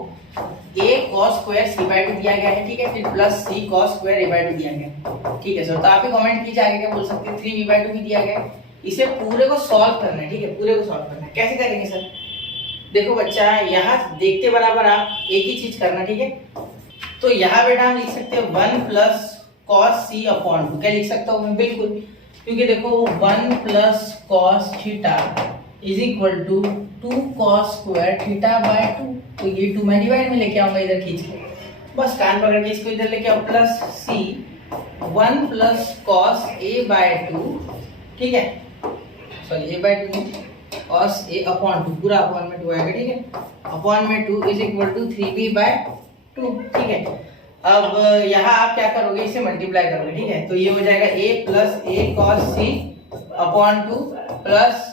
a cos square c by 2 दिया गया है। ठीक है, फिर plus c cos square a by 2 दिया गया है। ठीक है सर, तो आप ही कमेंट कीजिए आगे क्या बोल सकते हैं, 3b बाय 2 भी दिया गया है। इसे पूरे को सॉल्व करना है। ठीक है, पूरे को सॉल्व करना है। कैसे करेंगे सर, देखो बच्चा यहाँ देखते बराबर आप एक ही चीज करना। ठीक है, तो यहाँ बेटा हम लिख सकते हैं 1 प्लस कॉस सी अपॉन 2। क्या लिख सकता हूँ मैं, बिल्कुल, क्योंकि देखो 1 plus cos theta is equal to 2 cos square theta by 2। तो ये 2 मैं डिवाइड में लेके आऊंगा इधर खींच के, बस कान पकड़ के इसको इधर लेके आओ, plus C 1 plus cos A by 2। ठीक है, sorry A by 2 cos a upon 2, पूरा अपॉन में 2 आएगा। ठीक है, अपॉन में 2 is equal to 3b by 2। ठीक है, अब यहाँ आप क्या करोगे, इसे मल्टीप्लाई करोगे। ठीक है, तो ये हो जाएगा a plus a cos c upon 2 plus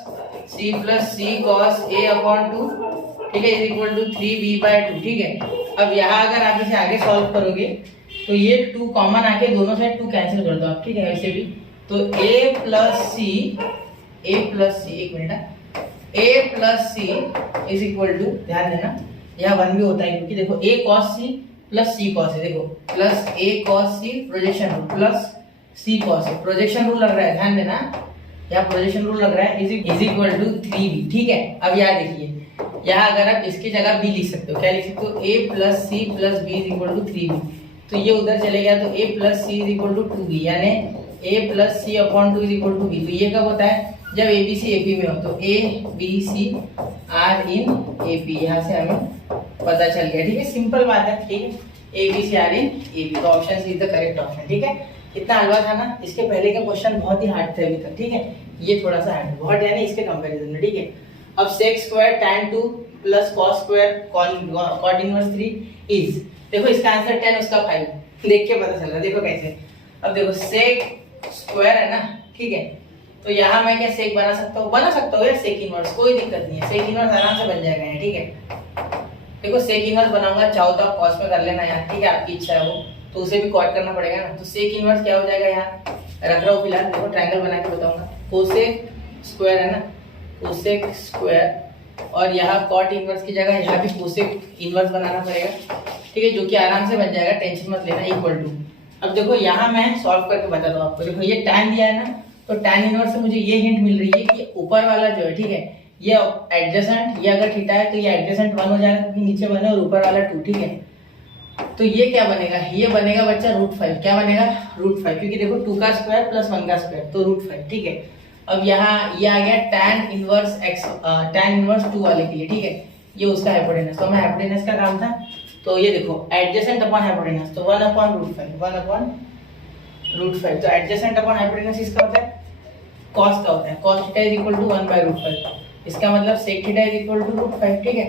c plus c cos a upon 2। ठीक है, is equal to 3b by 2। ठीक है, अब यहाँ अगर आप इसे आगे सॉल्व करोगे तो ये 2 कॉमन आके दोनों साइड 2 कैंसिल कर दो आप। ठीक है, वैसे भी तो a प्लस c, एक minute, a plus C is equal to, ध्यान देना यहाँ 1 भी होता है क्योंकि देखो a cos c plus c cos a, देखो plus a cos c projection rule plus c cos a, projection rule लग रहा है, ध्यान देना यहाँ प्रोजेक्शन रूल लग रहा है, इज इक्वल टू 3b। ठीक है, अब यहाँ देखिए, यहाँ अगर आप इसकी जगह b लिख सकते हो, क्या लिख सकते हो, a plus c plus b is equal to 3b। तो ये उधर चले गया तो a plus c is equal to 2b, यानी a plus c upon 2 is equal to b। तो ये कब होता है, जब ए बी सी एपी में हो, तो A B C are in AP, यहाँ से हमें पता चल गया। ठीक है, सिंपल बात है। ठीक है, A B C are in AP, तो option C is the correct option. ठीक है, इतना हलवा था ना, इसके पहले के क्वेश्चन बहुत ही हार्ड थे अभी तक। ठीक है, ये थोड़ा सा हार्ड बहुत यानी इसके कंपैरिजन में। ठीक है, अब sec square tan 2 plus cos square cot inverse 3 is, देखो इसका आंसर 10 उसका 5, देख के पता चल रहा है। देखो कैसे, अब देखो sec स्क्वायर है ना, ठीक है, तो यहाँ मैं क्या सेक बना सकता हूँ या सेक इनवर्स, कोई दिक्कत नहीं है, सेक इनवर्स आराम से बन जाएगा। ठीक है, देखो सेक इनवर्स बनाऊंगा, चाहो तो आप कॉस में कर लेना यार। ठीक है, आपकी इच्छा है वो, तो उसे भी कॉट करना पड़ेगा ना। तो सेक इनवर्स क्या हो जाएगा, यहाँ रख रहा हूँ फिलहाल, देखो ट्रायंगल बना के बताऊंगा। कोसेक स्क्वायर है ना, कोसेक स्क्वायर, और यहाँ कॉट इनवर्स की जगह यहाँ भी कोसेक इनवर्स बनाना पड़ेगा। ठीक है, जो कि आराम से बन जाएगा, टेंशन मत लेना, इक्वल टू। अब देखो यहाँ मैं सॉल्व करके बताता हूँ आपको। देखो ये tan दिया है ना, तो tan इनवर्स से मुझे ये हिंट मिल रही है कि ऊपर वाला जो है, ठीक है, ये एडजेसेंट, ये अगर थीटा है तो ये एडजेसेंट 1 हो जाएगा क्योंकि नीचे 1 है और ऊपर वाला 2। ठीक है, तो ये क्या बनेगा, ये बनेगा बच्चा √5। क्या बनेगा, √5, क्योंकि देखो 2 का स्क्वायर प्लस 1 का स्क्वायर, तो √5। ठीक है, अब यहाँ ये आ गया tan inverse x, tan inverse 2 वाले के लिए। ठीक है, ये उसका हाइपोटेनस, तो हमें हाइपोटेनस का काम था। तो ये देखो एडजेसेंट अपॉन हाइपोटेनस, तो 1 अपॉन √5, तो एडजेसेंट अपॉन हाइपोटेनस इसका होता है cos का होता है, cos theta is equal to 1/√5। इसका मतलब sec theta is equal to √5। ठीक है,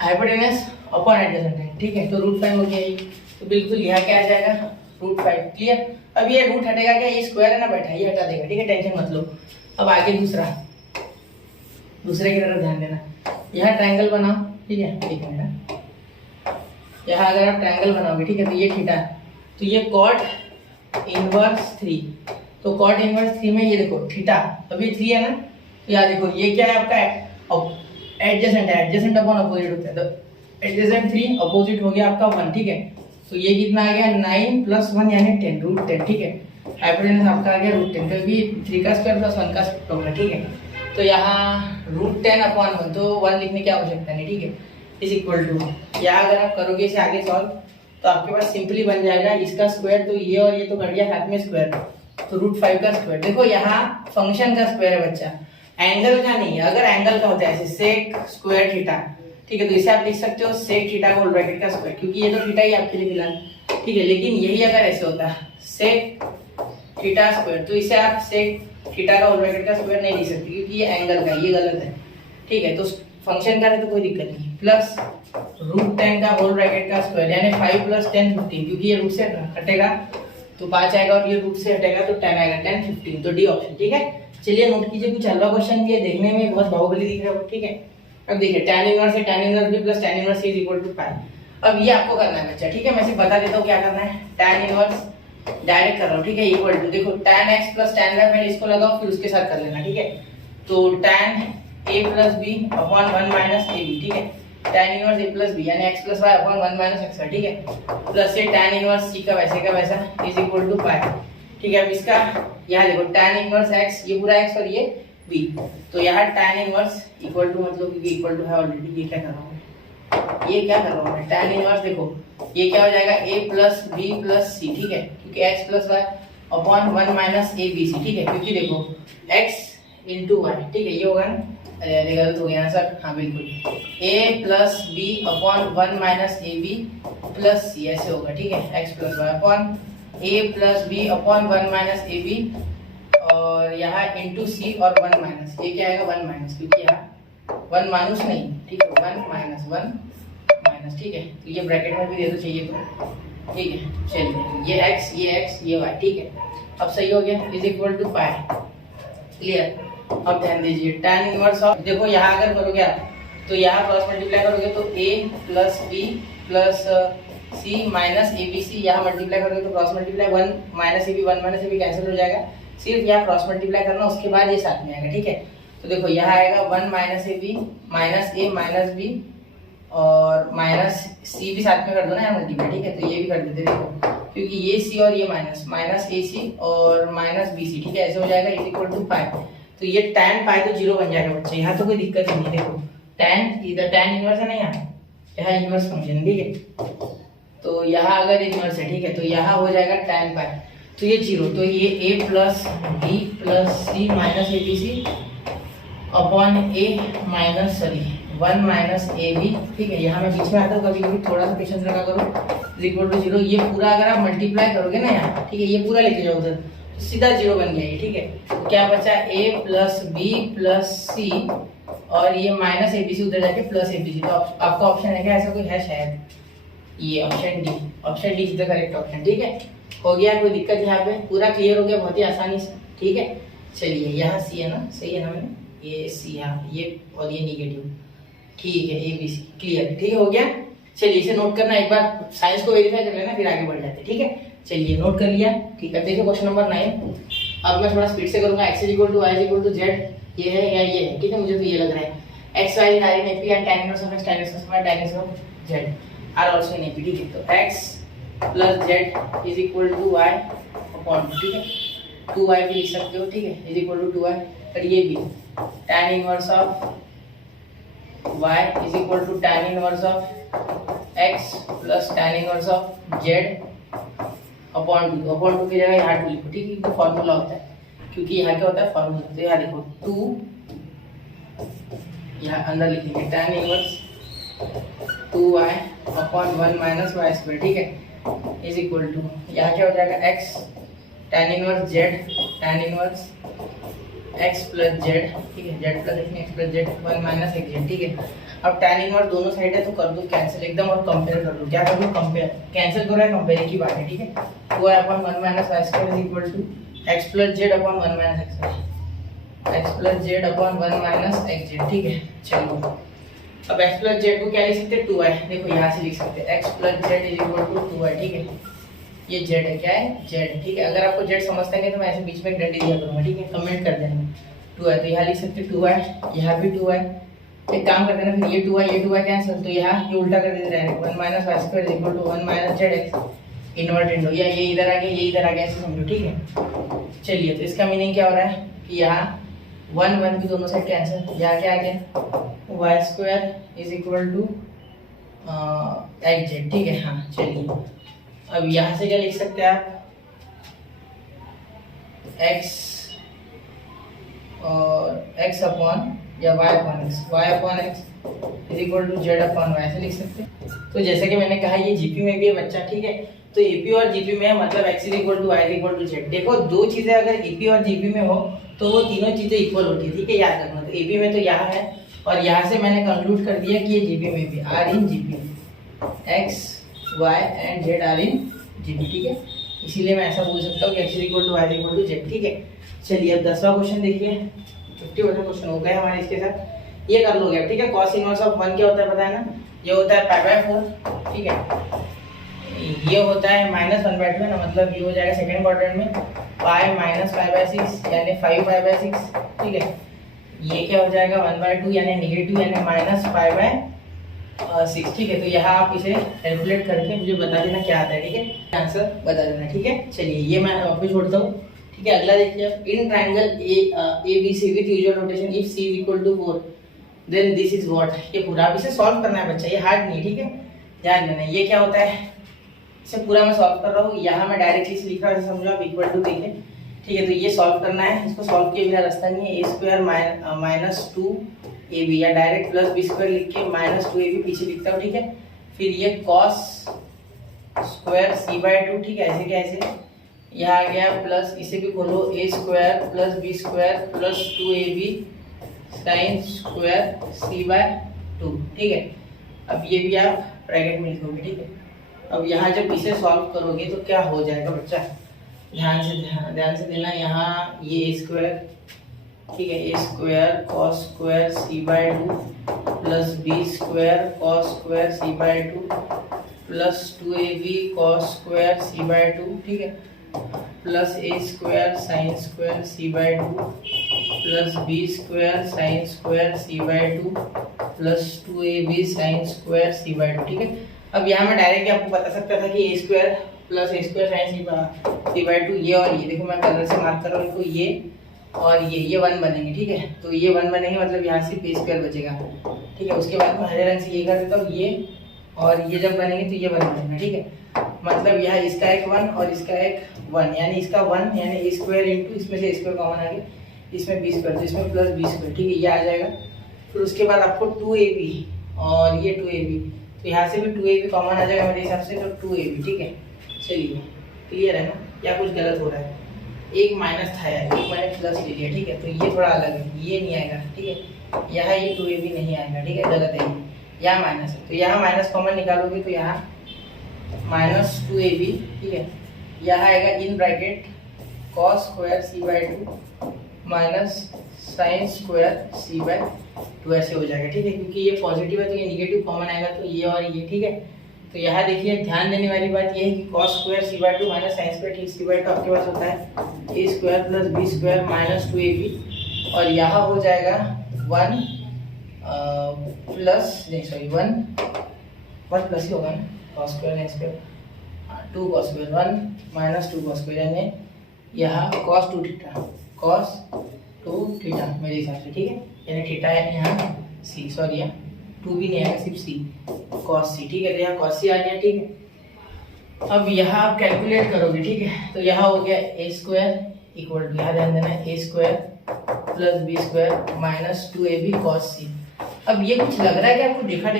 हाइपोटेनस अपॉन एडजेसेंट है। ठीक है, तो √5 हो गया ये, तो बिल्कुल यहाँ क्या आ जाएगा, √5। क्लियर, अब ये रूट हटेगा क्या, ये स्क्वायर है ना बैठा, ये हटा देगा। ठीक है, टेंशन मत लो। अब आगे दूसरे की तरफ ध्यान देना। यहाँ ट्रायंगल बनाओ। ठीक है, एक मिनट, यहाँ अगर आप ट्रायंगल बनाओगे, ठीक है, तो ये थीटा, तो ये cot इनवर्स 3, तो cot इनवर्स 3 में ये देखो थीटा, अब ये 3 है ना, तो यहाँ देखो ये क्या है आपका एडजेसेंट है, एडजेसेंट अपॉन अपोजिट होता है, तो एडजेसेंट 3 अपोजिट हो गया आपका 1। ठीक है, तो ये कितना आ गया 9 + 1 यानी 10, √10। ठीक है, हाइपोटेनस आपका आ गया √10, क्योंकि 3 का स्क्वायर प्लस 1 का स्क्वायर होगा। ठीक है, तो यहाँ √10 अपॉन 1, तो 1 लिखने की आवश्यकता नहीं। ठीक है, इज इक्वल टू, यहाँ अगर आप करोगे इसे आगे सॉल्व तो आपके पास सिंपली बन जाएगा इसका स्क्वायर, तो ये और ये तो कट गया साथ में स्क्वायर, तो √5 का स्क्वायर। देखो यहाँ फंक्शन का स्क्वायर है बच्चा, एंगल का नहीं है। अगर एंगल का होता है ऐसे सेक स्क्वायर थीटा, ठीक है, तो इसे आप लिख सकते हो सेक थीटा होल ब्रैकेट का स्क्वायर, क्योंकि ये तो थीटा ही आपके लिए फिलहाल। ठीक है, लेकिन यही अगर ऐसे होता है सेक थीटा स्क्वायर, तो इसे आप सेक थीटा का होल ब्रैकेट का स्क्वायर नहीं लिख सकते क्योंकि ये एंगल का, ये गलत है। ठीक है, तो फंक्शन का है तो कोई दिक्कत नहीं, प्लस √10 का होल ब्रैकेट का स्क्वायर, यानी 5 + 10 15, क्योंकि ये रूट से हटेगा तो 5 आएगा और ये रूट से हटेगा तो 10 आएगा, 10 15, तो डी ऑप्शन। ठीक है, चलिए नोट कीजिए, कुछ हलवा क्वेश्चन भी है, देखने में बहुत बाहुबली दिख रहा है। ठीक है, अब देखिए tan इनवर्स है, tan inverse b plus tan inverse c is equal to pi. अब ये आपको करना है बच्चा, ठीक है, मैं सिर्फ बता देता हूँ क्या करना है। tan इनवर्स डायरेक्ट कर रहा हूँ, ठीक है, इक्वल टू देखो tan x plus tan y, पहले इसको लगाओ फिर उसके साथ कर लेना, ठीक है। तो tan a plus b upon 1 minus ab, ठीक है, tan inverse a plus b यानी x plus y upon 1 minus x, ठीक है, प्लस से tan इनवर्स c का वैसा इज इक्वल टू पाई, ठीक है। अब इसका यहाँ देखो tan इनवर्स x, ये पूरा x और ये b, तो यहाँ tan इनवर्स इक्वल टू मतलब क्योंकि इक्वल टू है ऑलरेडी, ये क्या कर रहा हूँ ये क्या कर रहा हूँ मैं, tan इनवर्स देखो ये क्या हो जाएगा a plus b plus c, ठीक है, क्योंकि x plus y upon 1 minus a b c, ठीक है, क्योंकि देखो x इंटू वाई, ठीक है, ये होगा ना, अरे गलत हो गया सर, हाँ बिल्कुल, a plus b upon 1 minus a b plus c ऐसे होगा, ठीक है, x plus Y upon a plus b upon 1 minus a b और यहाँ इंटू c और 1 माइनस, ये क्या आएगा 1 माइनस, क्योंकि यहाँ 1 माइनस नहीं, ठीक है, 1 माइनस 1 माइनस, ठीक है, तो ये ब्रैकेट में भी दे दो चाहिए तो, ठीक है। चलिए ये x ये y, ठीक है, अब सही हो गया, is equal to pi, clear. अब ध्यान दीजिए tan इनवर्स ऑफ, देखो यहाँ अगर करोगे आप तो यहाँ क्रॉस मल्टीप्लाई करोगे तो a plus b plus c minus A B C, यहाँ मल्टीप्लाई करोगे तो cross multiply 1 minus A B cancel हो जाएगा, सिर्फ यहाँ क्रॉस मल्टीप्लाई करना, उसके बाद ये साथ में आएगा, ठीक है। तो देखो यहाँ आएगा 1 minus A B minus A minus B और माइनस सी भी साथ में कर दो ना यहाँ मल्टीप्लाई, ठीक है, तो ये भी कर देते देखो, क्योंकि ये सी और ये माइनस माइनस ए सी और माइनस बी सी, ठीक है, ऐसे हो जाएगा इज इक्वल टू पाई। तो ये tan पाई तो 0 बन जाएगा बच्चे, यहाँ तो कोई दिक्कत ही नहीं, देखो tan इधर tan इनवर्स है ना, यहाँ इनवर्स फंक्शन, ठीक है, तो यहाँ अगर इनवर्स है, ठीक है, तो यहाँ हो जाएगा tan पाई, तो ये 0, तो ये a plus B plus C minus A B C upon a minus sorry 1 minus A B, ठीक है, यहाँ मैं बीच में आता हूँ कभी कभी, थोड़ा सा पेशेंस रखा करो, इज इक्वल टू 0, ये पूरा अगर आप मल्टीप्लाई करोगे ना यहाँ, ठीक है, ये पूरा लेके जाओ उधर, सीधा 0 बन गया ये, ठीक है, तो क्या बचा a प्लस बी प्लस सी और ये माइनस ए बी सी उधर जाके प्लस ए बी सी, तो आपका ऑप्शन है क्या, ऐसा कोई है शायद, ये option D is the correct option, ठीक है, हो गया, कोई दिक्कत यहाँ पे, पूरा क्लियर हो गया बहुत ही आसानी से, ठीक है। चलिए यहाँ सी है ना, सही है ना, मैंने ये सी, यहाँ ये और ये निगेटिव, ठीक है, ए बी सी क्लियर, ठीक है, हो गया। चलिए इसे नोट करना, एक बार साइंस को वेरीफाई कर लेना फिर आगे बढ़ जाते हैं, ठीक है। चलिए नोट कर लिया, ठीक है, देखिए क्वेश्चन नंबर 9, अब मैं थोड़ा स्पीड से करूंगा, x equal to y equal to z, ये है या ये है, ठीक है, मुझे तो ये लग रहा है, x y in are in AP and tan inverse of x tan inverse of y tan inverse of z are also in AP, ठीक है, तो x plus z is equal to y upon, ठीक है, 2y भी लिख सकते हो, ठीक है, इज इक्वल टू 2y, और ये भी tan inverse of y is equal to tan inverse of x plus tan inverse of z upon 2 की जगह यहाँ 2 लिखो, ठीक है, तो फॉर्मूला होता है, क्योंकि यहाँ क्या होता है फॉर्मूला, तो यहाँ देखो 2 यहाँ अंदर लिखेंगे tan inverse 2y upon 1 minus y square, ठीक है, इज इक्वल टू यहाँ क्या हो जाएगा x tan inverse z tan inverse x plus z, ठीक है, z plus x plus z 1 minus x, ठीक है। अब tan इनवर्स दोनों साइड है तो कर दो कैंसिल एकदम और कंपेयर कर दो, क्या कर दो कंपेयर, कैंसिल करो या कंपेयर की बात है, ठीक है, 2y upon 1 minus y square is equal to x plus z upon 1 minus x plus z upon 1 minus x, ठीक है। चलो अब x प्लस z को क्या लिख सकते हैं 2y, देखो यहाँ से लिख सकते हैं x plus z is equal to 2y, ठीक है, ये z है, क्या है z है, ठीक है, अगर आपको z समझता नहीं तो मैं ऐसे बीच में एक डंडी दिया करूंगा, ठीक है, कमेंट कर देना 2y, तो यहाँ लिख सकते हैं 2y, यहाँ भी 2y, एक काम करते हैं ना, फिर ये 2y कैंसिल, तो यहाँ ये उल्टा कर देते हैं 1 minus y square is equal to 1 minus zx inverted हो, या ये इधर आ गया ये इधर आ गया, ऐसे समझो, ठीक है। चलिए तो इसका मीनिंग क्या हो रहा है कि यहाँ 1 की दोनों साइड कैंसिल, यहाँ क्या आ गया y square is equal to xz, ठीक है, हाँ। चलिए अब यहाँ से क्या लिख सकते हैं आप, x और x अपॉन या y upon x is equal to z upon y, ऐसे लिख सकते हैं। तो जैसे कि मैंने कहा ये जीपी में भी है बच्चा, ठीक है, तो एपी और जीपी में है, मतलब x is equal to y is equal to z, देखो दो चीजें अगर एपी और जीपी में हो तो वो तीनों चीजें इक्वल होती है, ठीक है, याद रखना। तो एपी में तो यहाँ है और यहाँ से मैंने कंक्लूड कर दिया कि ये जीपी में भी are in GP, x y and z are in GP, ठीक है, इसीलिए मैं ऐसा बोल सकता हूँ कि x is equal to y equal to z, ठीक है। चलिए अब 10वां क्वेश्चन देखिए, 50 क्वेश्चन हो गए हमारे इसके साथ। ये कर लोगे, ठीक है। कॉस इनवर्स ऑफ 1 क्या होता है पता है ना, ये होता है π/4, ठीक है। ये होता है -1/2 है ना, मतलब ये हो जाएगा सेकंड क्वाड्रेंट में पाई माइनस π/6 यानी 5π/6, ठीक है। ये क्या हो जाएगा 1/2 यानी नेगेटिव यानी -π/6, ठीक है। तो यहाँ आप इसे कैलकुलेट करके मुझे बता देना क्या आता है, ठीक है, आंसर बता देना, ठीक है। चलिए ये मैं वापस छोड़ता हूँ, ठीक है। अगला देखिए, in triangle ABC with usual rotation if C = 4 then this is what. ये पूरा आप इसे सॉल्व करना है बच्चा, ये हार्ड नहीं, ठीक है, ध्यान देना। ये क्या होता है, इसे पूरा मैं सॉल्व कर रहा हूँ, यहाँ मैं डायरेक्टली से लिख रहा हूँ, समझो आप इक्वल टू देखें, ठीक है। तो ये सॉल्व करना है, इसको सॉल्व किए बिना रास्ता नहीं है। A² - 2AB या डायरेक्ट +B² लिख के -2AB पीछे लिखता हूँ, ठीक है। फिर ये cos² C/2, ठीक है, ऐसे क्या ऐसे, यहाँ आ गया प्लस, इसे भी खोलो A² + B² + 2AB sin² C/2, ठीक है। अब ये भी आप ब्रैकेट में लिखोगे, ठीक है। अब यहाँ जब इसे सॉल्व करोगे तो क्या हो जाएगा बच्चा, ध्यान से देना। यहाँ ये A², ठीक है, A² cos² C/2 + B² cos² C/2 + 2AB cos² C/2, ठीक है, plus A² sin² C/2 + B² sin² C/2 + 2AB sin² C/2, ठीक है। अब यहाँ मैं डायरेक्टली आपको बता सकता था कि A² + A² sin C/2, ये और ये देखो मैं कलर से मार्क कर रहा हूँ इनको, ये और ये 1 बनेंगे, ठीक है। तो ये 1 बनेंगे, मतलब यहाँ सिर्फ A² बचेगा, ठीक है। उसके बाद मैं हरे रंग से ये कर देता हूँ, ये और ये जब बनेंगे तो ये 1 बनेगा, ठीक है। मतलब यहाँ इसका एक 1 और इसका एक 1, यानी इसका 1 यानी A² इंटू इसमें से A² कॉमन आ गया, इसमें B² तो इसमें प्लस B², ठीक है, ये आ जाएगा। फिर उसके बाद आपको 2AB और ये 2AB, तो यहाँ से भी 2AB कॉमन आ जाएगा मेरे हिसाब से, तो 2AB, ठीक है। चलिए क्लियर है ना, या कुछ गलत हो रहा है, एक माइनस था यार, एक मैंने प्लस ले लिया, ठीक है। तो ये थोड़ा अलग है, ये नहीं आएगा, ठीक है। यहाँ ये 2AB नहीं आएगा, ठीक है, गलत है, यहाँ माइनस है, तो यहाँ माइनस कॉमन निकालोगे तो यहाँ -2AB, ठीक है। यहाँ आएगा in bracket cos² C/2 sin² C/2, ऐसे हो जाएगा, ठीक है। क्योंकि ये पॉजिटिव है तो ये निगेटिव कॉमन आएगा, तो ये और ये, ठीक है। तो यहाँ देखिए ध्यान देने वाली बात ये है कि cos² C/2 sin² ठीक C/2 आपके पास होता है A² + B² -2AB, और यहाँ हो जाएगा 1 प्लस नहीं सॉरी 1 प्लस ही होगा ना, cos² sin² 2 cos² 1 - 2 cos², यानी यहाँ cos 2 थीटा मेरे हिसाब से, ठीक है, यानी थीटा है यहाँ C, सॉरी यहाँ 2 भी नहीं आएगा, सिर्फ C cos C, ठीक है। तो यहाँ cos C आ गया, ठीक है। अब यहाँ आप कैलकुलेट करोगे, ठीक है। तो यहाँ हो गया A² = यहाँ ध्यान देना है A² + B² - 2AB cos C। अब ये कुछ लग रहा है कि आपको देखा,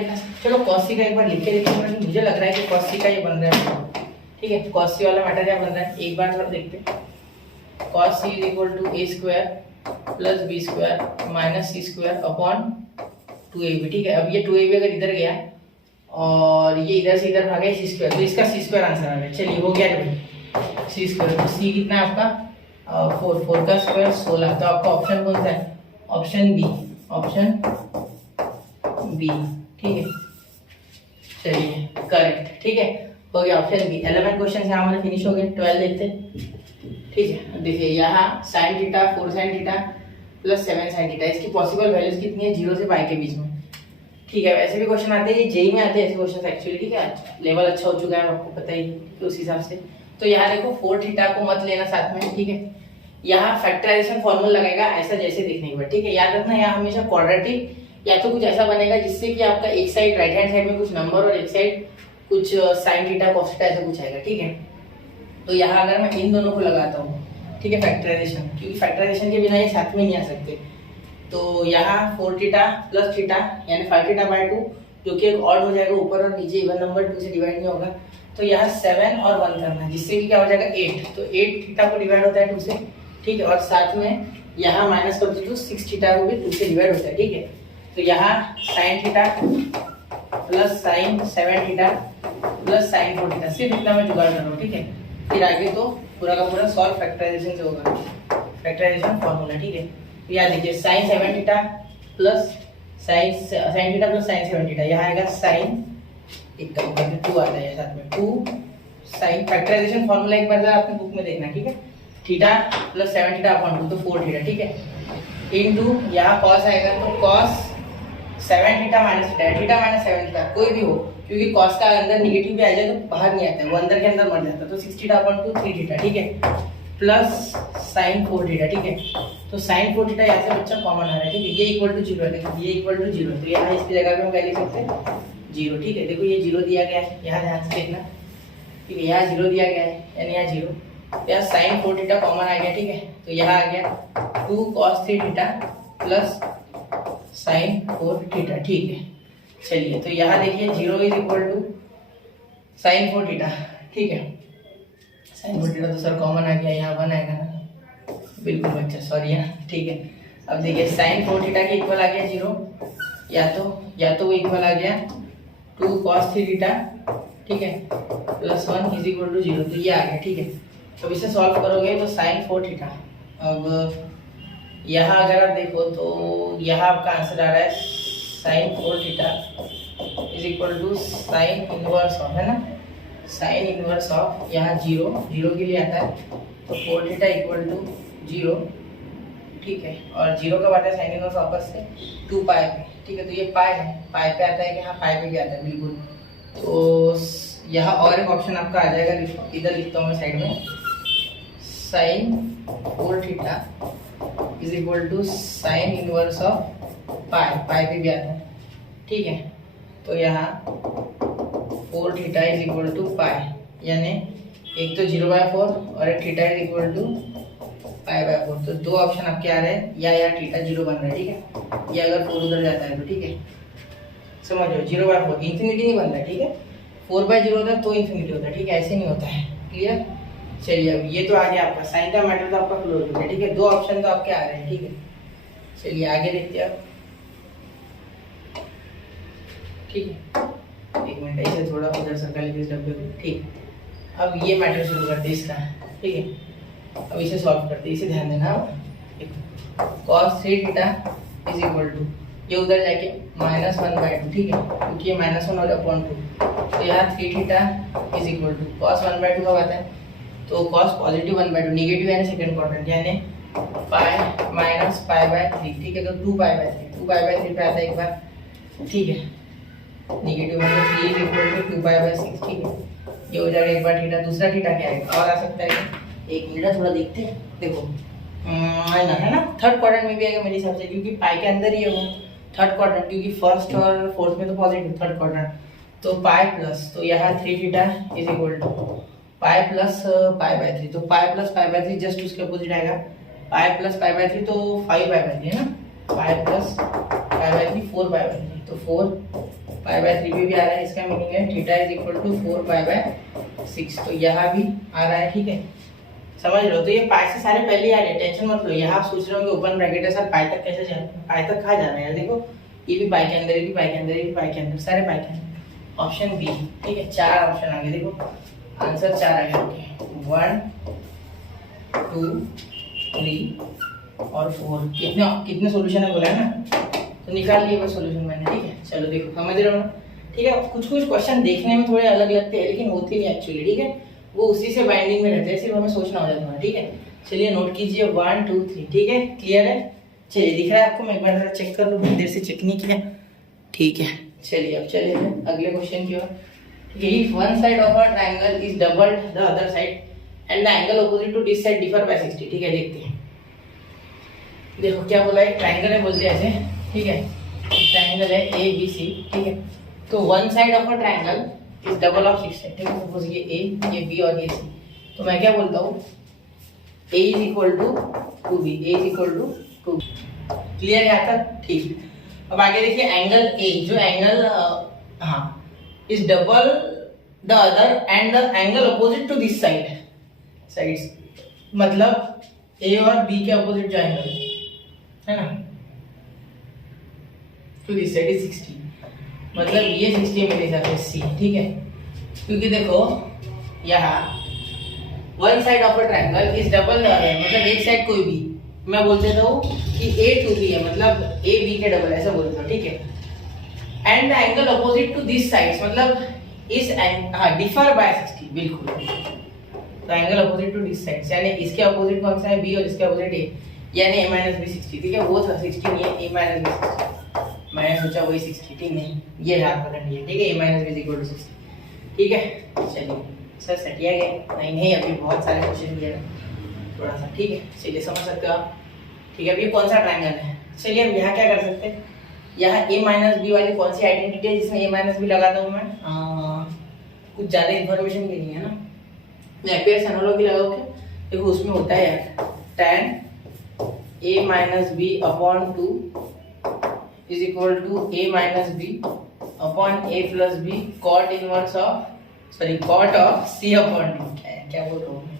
चलो cos C का एक बार लिख के देखिए, मुझे लग रहा है कि cos C का ये बन रहा है, ठीक है। cos C वाला मैटर क्या बन रहा है, एक बार थोड़ा देखते हैं। cos C = A² + B² - C² / 2AB, ठीक है। अब ये 2AB अगर इधर गया और ये इधर से इधर भागा C², तो इसका C² आंसर आ गया। चलिए हो गया भाई C², तो C कितना है आपका 4 का स्क्वायर 16, तो आपका ऑप्शन कौन सा है, ऑप्शन बी, ठीक है। चलिए करेक्ट, ठीक है, हो गया ऑप्शन बी। 11 क्वेश्चन है हमारे फिनिश हो गए, 12 देखते हैं, ठीक है। देखिए यहाँ sin theta 4 sin theta + 7 sin theta, इसकी पॉसिबल वैल्यूज कितनी है, 0 से पाई के बीच में, ठीक है। वैसे भी क्वेश्चन आते हैं, ये जेई में आते हैं ऐसे क्वेश्चन एक्चुअली, ठीक है। लेवल अच्छा हो चुका है आपको पता ही, तो उस हिसाब से तो यहाँ देखो 4 थीटा को मत लेना साथ में, ठीक है। यहाँ फैक्टराइजेशन फॉर्मूला लगेगा ऐसा जैसे देखने के बाद, ठीक है। याद रखना यहाँ हमेशा क्वाड्रेटिक या तो कुछ ऐसा बनेगा जिससे कि आपका एक साइड राइट हैंड साइड में कुछ नंबर और एक साइड कुछ sin थीटा cos थीटा ऐसा कुछ आएगा, ठीक है। तो यहाँ अगर मैं इन दोनों को लगाता हूँ, ठीक है, फैक्टराइजेशन, क्योंकि फैक्टराइजेशन के बिना ये साथ में नहीं आ सकते। तो यहाँ 4 थीटा + थीटा यानी 5 θ/2, जो कि एक ऑड हो जाएगा, ऊपर और नीचे इवन नंबर 2 से डिवाइड नहीं होगा। तो यहाँ 7 और 1 करना है, जिससे कि क्या हो जाएगा 8, तो 8 थीटा को डिवाइड होता है 2 से, ठीक है। और साथ में यहाँ माइनस कर दो तो 6 थीटा को भी 2 से डिवाइड होता है, ठीक है। तो यहाँ sin theta + sin 7 theta + sin 4 theta, सिर्फ इतना मैं जुगाड़ कर रहा हूँ, ठीक है। फिर आगे तो पूरा का पूरा सॉल्व फैक्टराइजेशन से होगा, फैक्टराइजेशन फॉर्मूला, ठीक है। तो याद लीजिए sin 7 theta + sine theta plus sign 7 theta, यहाँ आएगा साइन, एक कम करके 2 आता है साथ में, 2 साइन, फैक्टराइजेशन फॉर्मूला एक बार आपने बुक में देखना, ठीक है, थीटा प्लस 7 थीटा अपॉन 2 तो 4 थीटा, ठीक है, इनटू यहाँ कॉस आएगा तो cos 7 theta minus theta, theta minus 7 theta कोई भी हो, क्योंकि कॉस का अंदर निगेटिव भी आ जाए तो बाहर नहीं आता है, वो अंदर के अंदर मर जाता है, तो 6 थीटा अपॉन 2 3 थीटा, ठीक है, प्लस साइन 4 थीटा, ठीक है, तो साइन 4 थीटा यहाँ से बच्चा कॉमन आ रहा है, ठीक है, ये इक्वल टू 0 है, ये इक्वल टू 0, तो यहाँ इसकी जगह पे हम क्या लिख सकते हैं 0, ठीक है, देखो ये 0 दिया गया है, यहाँ ध्यान से देखना, ठीक है, यहाँ 0 दिया गया है, यानी यहाँ 0, यहाँ साइन 4 थीटा कॉमन आ गया, ठीक है, तो यहाँ आ गया 2 cos 3 theta plus sine 4 theta, ठीक है, चलिए, तो यहाँ देखिए 0 is equal to sine 4 theta, ठीक है, साइन 4 थीटा तो सर कॉमन आ गया, यहाँ 1 आएगा ना, बिल्कुल बच्चा, सॉरी यहाँ, ठीक है, अब देखिए साइन 4 थीटा के इक्वल आ गया 0, या तो वो इक्वल आ गया 2 cos 3 थीटा, ठीक है, प्लस 1 इज इक्वल टू 0, तो ये आ गया, ठीक है, तो इसे सॉल्व करोगे तो साइन 4 थीटा, अब यहाँ अगर आप देखो तो यहाँ आपका आंसर आ रहा है sine 4 theta is equal to sine inverse of, है ना, साइन इनवर्स ऑफ, यहाँ 0 के लिए आता है, तो 4 थीटा इक्वल टू 0, ठीक है, और 0 कब आता है साइन इनवर्स वापस से 2 पाई पे, ठीक है, तो ये पाई है, पाई पे आता है कि हाँ पाई पे भी आता है, बिल्कुल, तो यहाँ और एक ऑप्शन आपका आ जाएगा, इधर लिखता हूँ मैं साइड में, sine 4 theta is equal to sine inverse of pi पे भी आता है, ठीक है, तो यहाँ 4 theta is equal to pi, यानी एक तो 0/4 और एक theta is equal to pi, तो दो ऑप्शन आपके आ रहे हैं, या थीटा 0 बन रहा है, ठीक है, ये अगर 4 उधर जाता है तो, ठीक है, समझ लो 0/4 इंफिनिटी नहीं बन रहा है, ठीक है, 4/0 होता है तो इंफिनिटी होता है, ठीक है, ऐसे नहीं होता है, क्लियर, चलिए, अब ये तो आ गया आपका साइन का मैटर, तो आपका क्लोज हो गया, ठीक है, दो ऑप्शन तो आपके आ रहे हैं, ठीक है, चलिए आगे देखते हैं, ठीक है, एक मिनट ऐसे थोड़ा उधर सर्कल इस डब्बे को, ठीक, अब ये मैटर शुरू करते हैं इसका, ठीक है, अब इसे सॉल्व करते हैं, इसे ध्यान देना, cos 3 theta is equal to, ये उधर जाके -1/2, ठीक है, क्योंकि ये -1 और अपॉन 2, तो यहाँ 3 theta is equal to cos 1/2 कब आता है, तो cos पॉजिटिव 1/2, निगेटिव यानी सेकंड क्वाड्रेंट, यानी पाई माइनस पाई/3, ठीक है, तो 2 पाई/3 पे आता है एक बार, ठीक है, निगेटिव मतलब 3 इज इक्वल टू 2 पाई/6, ठीक है, ये हो जाएगा एक बार थीटा, दूसरा थीटा क्या आएगा और आ सकता है, एक मिनट थोड़ा देखते हैं, देखो है ना, थर्ड क्वाड्रेंट में भी आएगा मेरे हिसाब से, क्योंकि पाई के अंदर ही है वो थर्ड क्वाड्रेंट, क्योंकि फर्स्ट और फोर्थ में तो पॉजिटिव, थर्ड क्वाड्रेंट, तो पाई प्लस, तो यहाँ 3 theta is equal to pi plus pi, तो पाई प्लस पाई/3 जस्ट उसके अपोजिट आएगा, पाई प्लस पाई/3 तो 5/3 है ना, पाई प्लस पाई/3 4/3, तो 4 पाई/3 भी आ रहा है, इसका मीनिंग है थीटा इज इक्वल टू 4 पाई/6, तो यहाँ भी आ रहा है, ठीक है, समझ लो, तो ये पाई से सारे पहले आ रहे हैं, टेंशन मत लो, यहाँ आप सोच रहे होंगे ओपन ब्रैकेट है सर, पाई तक कैसे जाए, पाई तक कहाँ जाना है यार, देखो ये भी पाई के अंदर, ये भी पाई के अंदर, ये भी पाई के अंदर, सारे पाई के अंदर, ऑप्शन बी, ठीक है, 4 ऑप्शन आ गए, देखो आंसर 4 आ गया, 1 2 3 और 4, कितने सॉल्यूशन है बोला है ना, तो निकाल लिए वो सॉल्यूशन मैंने, ठीक है, चलो देखो समझ रहे हो ना, ठीक है, कुछ क्वेश्चन देखने में थोड़े अलग लगते हैं, लेकिन होते नहीं एक्चुअली, ठीक है, वो उसी से बाइंडिंग में रहते हैं, सिर्फ हमें सोचना हो जाता है, ठीक है, चलिए नोट कीजिए 1 2 3, ठीक है, क्लियर है, चलिए दिख रहा है आपको, मैं एक बार चेक कर लूँ, देर से चेक नहीं किया, ठीक है, चलिए अब चलिए अगले क्वेश्चन की ओर, ठीक है, if one side of a triangle is doubled the other side and the angle opposite to this side differ by 60, ठीक है, देखते हैं, देखो क्या बोला है, ट्रायंगल है बोलते हैं ऐसे, ठीक है, ट्रायंगल है ABC, ठीक है, तो one side of a triangle is double of 6 side, ठीक है, सपोज ये A, ये B और ये C, तो मैं क्या बोलता हूँ A is equal to 2B, A is equal to 2, clear है यहाँ तक, ठीक, अब आगे देखिए एंगल A, जो एंगल हाँ is double the other and the angle opposite to this sides, मतलब A और B के अपोजिट जो एंगल है ना, टू दिस साइड इज 60, मतलब ये 60 मेरे हिसाब से C, ठीक है, क्योंकि देखो यहाँ one side of a triangle is double the other, मतलब एक साइड कोई भी, मैं बोल देता हूँ कि ए टू बी है, मतलब ए बी के डबल, ऐसा बोल देता हूँ, ठीक है। And the angle opposite to this sides, मतलब इस डिफर बाय 60, बिल्कुल। तो angle opposite to this sides, यानी इसके अपोजिट कौन सा है, बी, और इसके अपोजिट ए, यानी ए माइनस बी 60, ठीक है। वो था 60 नहीं है, ए माइनस बी 60, मैंने सोचा वही 60, ठीक है। ये है आपका कंडीशन, ठीक है, ए माइनस बी इक्वल टू 60, ठीक है। चलिए सर सटिया गया, नहीं अभी बहुत सारे क्वेश्चन दिए थोड़ा सा, ठीक है। चलिए समझ सकते हो आप, ठीक है। अभी कौन सा ट्रायंगल है, चलिए अब यहाँ क्या कर सकते हैं, यहाँ ए माइनस बी वाली कौन सी आइडेंटिटी है जिसमें ए माइनस बी लगाता हूँ मैं, कुछ ज़्यादा इन्फॉर्मेशन के लिए है ना, नेपियर्स एनालॉजी लगाओ क्या, देखो उसमें होता है यार tan A minus B upon 2 is equal to A minus B upon A plus B cot inverse of, sorry cot of C upon D, क्या बोल रहा हूँ।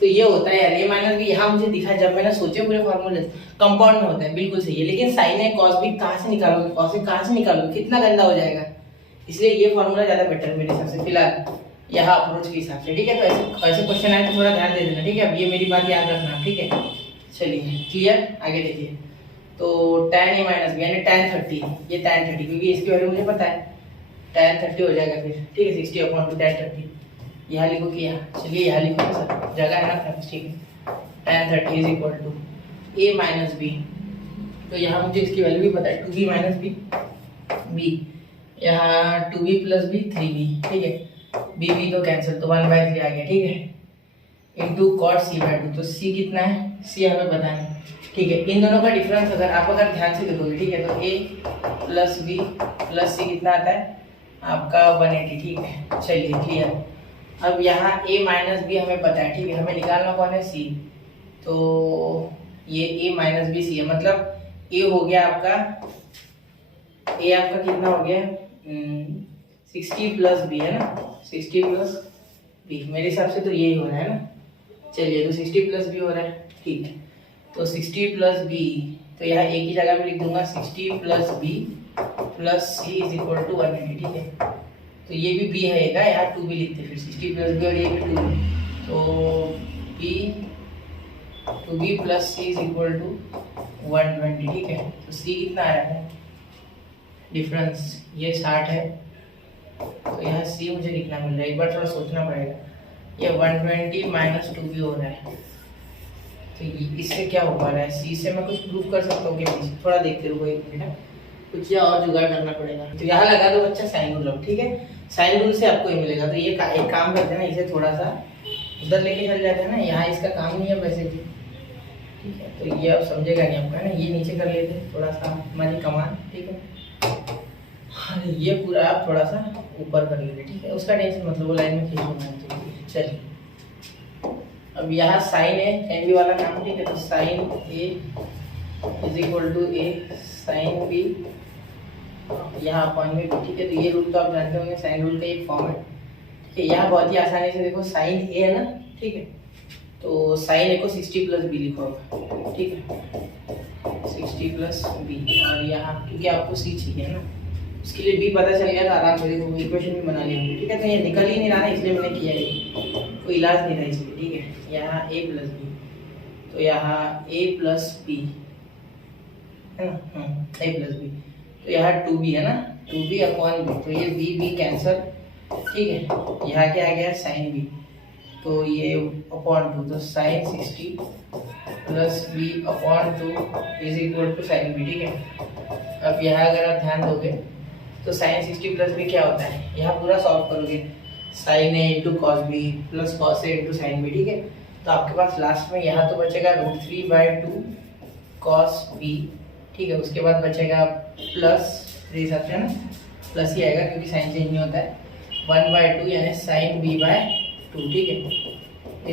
तो ये होता है यार ए माइनस बी, यहाँ मुझे दिखा जब मैंने सोचे पूरे फॉर्मूले कंपाउंड में होता है, बिल्कुल सही है। लेकिन साइन है कॉस बी कहाँ से निकालोगे, कॉस बी कहाँ से निकालोगे, कितना गंदा हो जाएगा, इसलिए ये फॉर्मूला ज्यादा बेटर मेरे हिसाब से फिलहाल यहाँ अप्रोच के हिसाब से, ठीक है। तो ऐसे क्वेश्चन आए तो थोड़ा ध्यान दे देना, ठीक है। अब ये मेरी बात याद रखना, ठीक है। चलिए क्लियर, आगे देखिए। तो tan ए माइनस बी यानी tan 30, ये tan 30 क्योंकि इसकी वैल्यू मुझे पता है, tan 30 हो जाएगा फिर, ठीक है। 60 अपॉन टू tan 30, यहाँ लिखो कि यहाँ, चलिए यहाँ लिखो ना सर, जगह है ना, ठीक है। tan 30 is equal to a minus B, तो यहाँ मुझे इसकी वैल्यू भी पता है 2b माइनस बी, बी यहाँ 2b प्लस बी 3b, ठीक है। b b तो कैंसिल, तो 1/3 आ गया, ठीक है, इंटू कॉट सी बाय 2, तो c कितना है, c हमें पता है, ठीक है। इन दोनों का डिफरेंस अगर आप ध्यान से देखोगे, ठीक है, तो a प्लस बी प्लस सी कितना आता है आपका 180, ठीक है। चलिए क्लियर। अब यहाँ a माइनस बी हमें पता है, ठीक है, हमें निकालना कौन है, c, तो ये a माइनस बी सी है, मतलब a हो गया आपका, a आपका कितना हो गया 60 प्लस बी है ना, 60 प्लस बी, मेरे हिसाब से तो यही हो रहा है ना। चलिए तो 60 प्लस बी हो रहा है, ठीक है। तो 60 प्लस बी, तो यहाँ एक ही जगह में लिख दूंगा 60 plus B plus C is equal to 180, ठीक है। तो ये भी बी है का, यहाँ 2b लिखते फिर 60 प्लस बी और ये भी 2b, तो b 2b plus C is equal to 120, ठीक है। तो c कितना आ रहा है डिफरेंस, ये 60 है, तो यहाँ c मुझे लिखना मिल रहा है, एक बार थोड़ा सोचना पड़ेगा, ये 120 माइनस 2b हो रहा है, तो इससे क्या हो पा रहा है, c से मैं कुछ प्रूव कर सकता हूँ कि थोड़ा देखते रहो एक मिनट, कुछ या और जुगाड़ करना पड़ेगा। तो यहाँ लगा दो बच्चा साइन रूल, ठीक है, साइन रूल से आपको ये मिलेगा। तो ये एक काम करते हैं ना, इसे थोड़ा सा उधर लेके चल जाते हैं ना, यहाँ इसका काम नहीं है वैसे भी, ठीक है। तो ये अब समझेगा नहीं आपका ना, ये नीचे कर लेते हैं थोड़ा सा हमारी कमान, ठीक है। हाँ ये पूरा आप थोड़ा सा ऊपर कर लेते, ठीक है, उसका टेंशन मतलब वो लाइन में खींच होना चाहिए। चलिए अब यहाँ साइन है एन बी वाला काम, ठीक है, तो sine A is equal to A sine B, यहाँ अपॉन में भी, ठीक है। तो ये रूल तो आप जानते होंगे, साइन रूल का एक फॉर्म है, ठीक है। यहाँ बहुत ही आसानी से देखो साइन ए है ना, ठीक है, तो साइन ए को 60 प्लस बी लिखो, ठीक है, 60 प्लस बी, और यहाँ क्योंकि आपको सी चाहिए ना, उसके लिए बी पता चल गया तो आराम से देखो इक्वेशन भी बना लिया, ठीक है। तो ये निकल ही नहीं रहा ना, इसलिए मैंने किया है, कोई इलाज नहीं था इसलिए, ठीक है। यहाँ a प्लस बी, तो यहाँ a प्लस बी है ना, a प्लस बी, तो यहाँ 2b है ना, 2b अपॉन बी, तो ये b कैंसल, ठीक है। यहाँ क्या आ गया साइन बी, तो ये अपॉन 2, तो sine 60 plus B upon 2 is equal to sine B, ठीक है। अब यहाँ अगर आप ध्यान दोगे तो साइन 60 प्लस बी क्या होता है, यहाँ पूरा सॉल्व करोगे, sine A into cos B plus cos A into sine B, ठीक है। तो आपके पास लास्ट में यहाँ तो बचेगा √3/2 कॉस बी, ठीक है। उसके बाद बचेगा प्लस, मेरे हिसाब से ना प्लस ही आएगा क्योंकि साइन चेंज नहीं होता है, 1/2 यानी साइन b/2, ठीक है,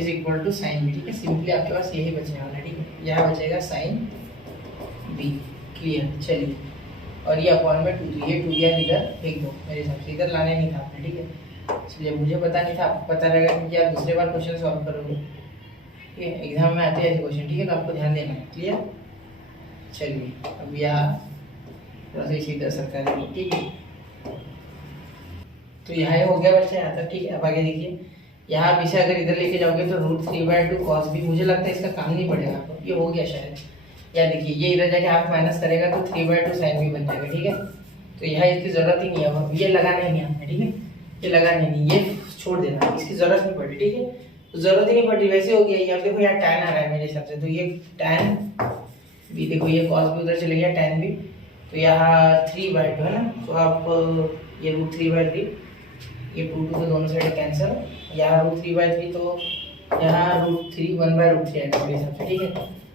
is equal to sine B, ठीक है। सिंपली आपके पास यही बचने वाला है, ठीक है, यहाँ बचेगा साइन बी, क्लियर। चलिए और ये अपॉन में 2, तो ये 2 या इधर फेंक दो, मेरे हिसाब से इधर लाने नहीं था आपने, ठीक है। इसलिए मुझे पता नहीं था, आपको पता रहेगा क्योंकि आप दूसरे बार क्वेश्चन सॉल्व करोगे, ठीक है, एग्जाम में आते हैं ऐसे क्वेश्चन, ठीक है, तो आपको ध्यान देना है, क्लियर। चलिए अब यहाँ थोड़ा सा इसी तरह सरका देंगे, ठीक है। तो यहाँ हो गया बच्चा यहाँ तक, ठीक है। अब आगे देखिए, यहाँ आप इसे अगर इधर लेके जाओगे तो √3/2 कॉस बी, मुझे लगता है इसका काम नहीं पड़ेगा आपको, ये हो गया शायद, या देखिए ये इधर जाके हाफ माइनस करेगा तो 3/2 साइन बी बन जाएगा, ठीक है। तो यहाँ इसकी जरूरत ही नहीं है, अब ये लगाना ही नहीं आपने, ठीक है, ये लगाना नहीं, ये छोड़ देना, इसकी जरूरत नहीं पड़ी, ठीक है। तो जरूरत ही नहीं पड़ी, वैसे हो गया ये। अब देखो यहाँ tan आ रहा है मेरे हिसाब से, तो ये tan भी, देखो ये cos भी उधर चले गया, tan भी, तो यहाँ 3/2 है ना, तो आप ये √3/3, ये 2 तो दोनों साइड कैंसिल, यहाँ √3/3, तो यहाँ √3 1/√3 आएगा मेरे हिसाब से, ठीक है।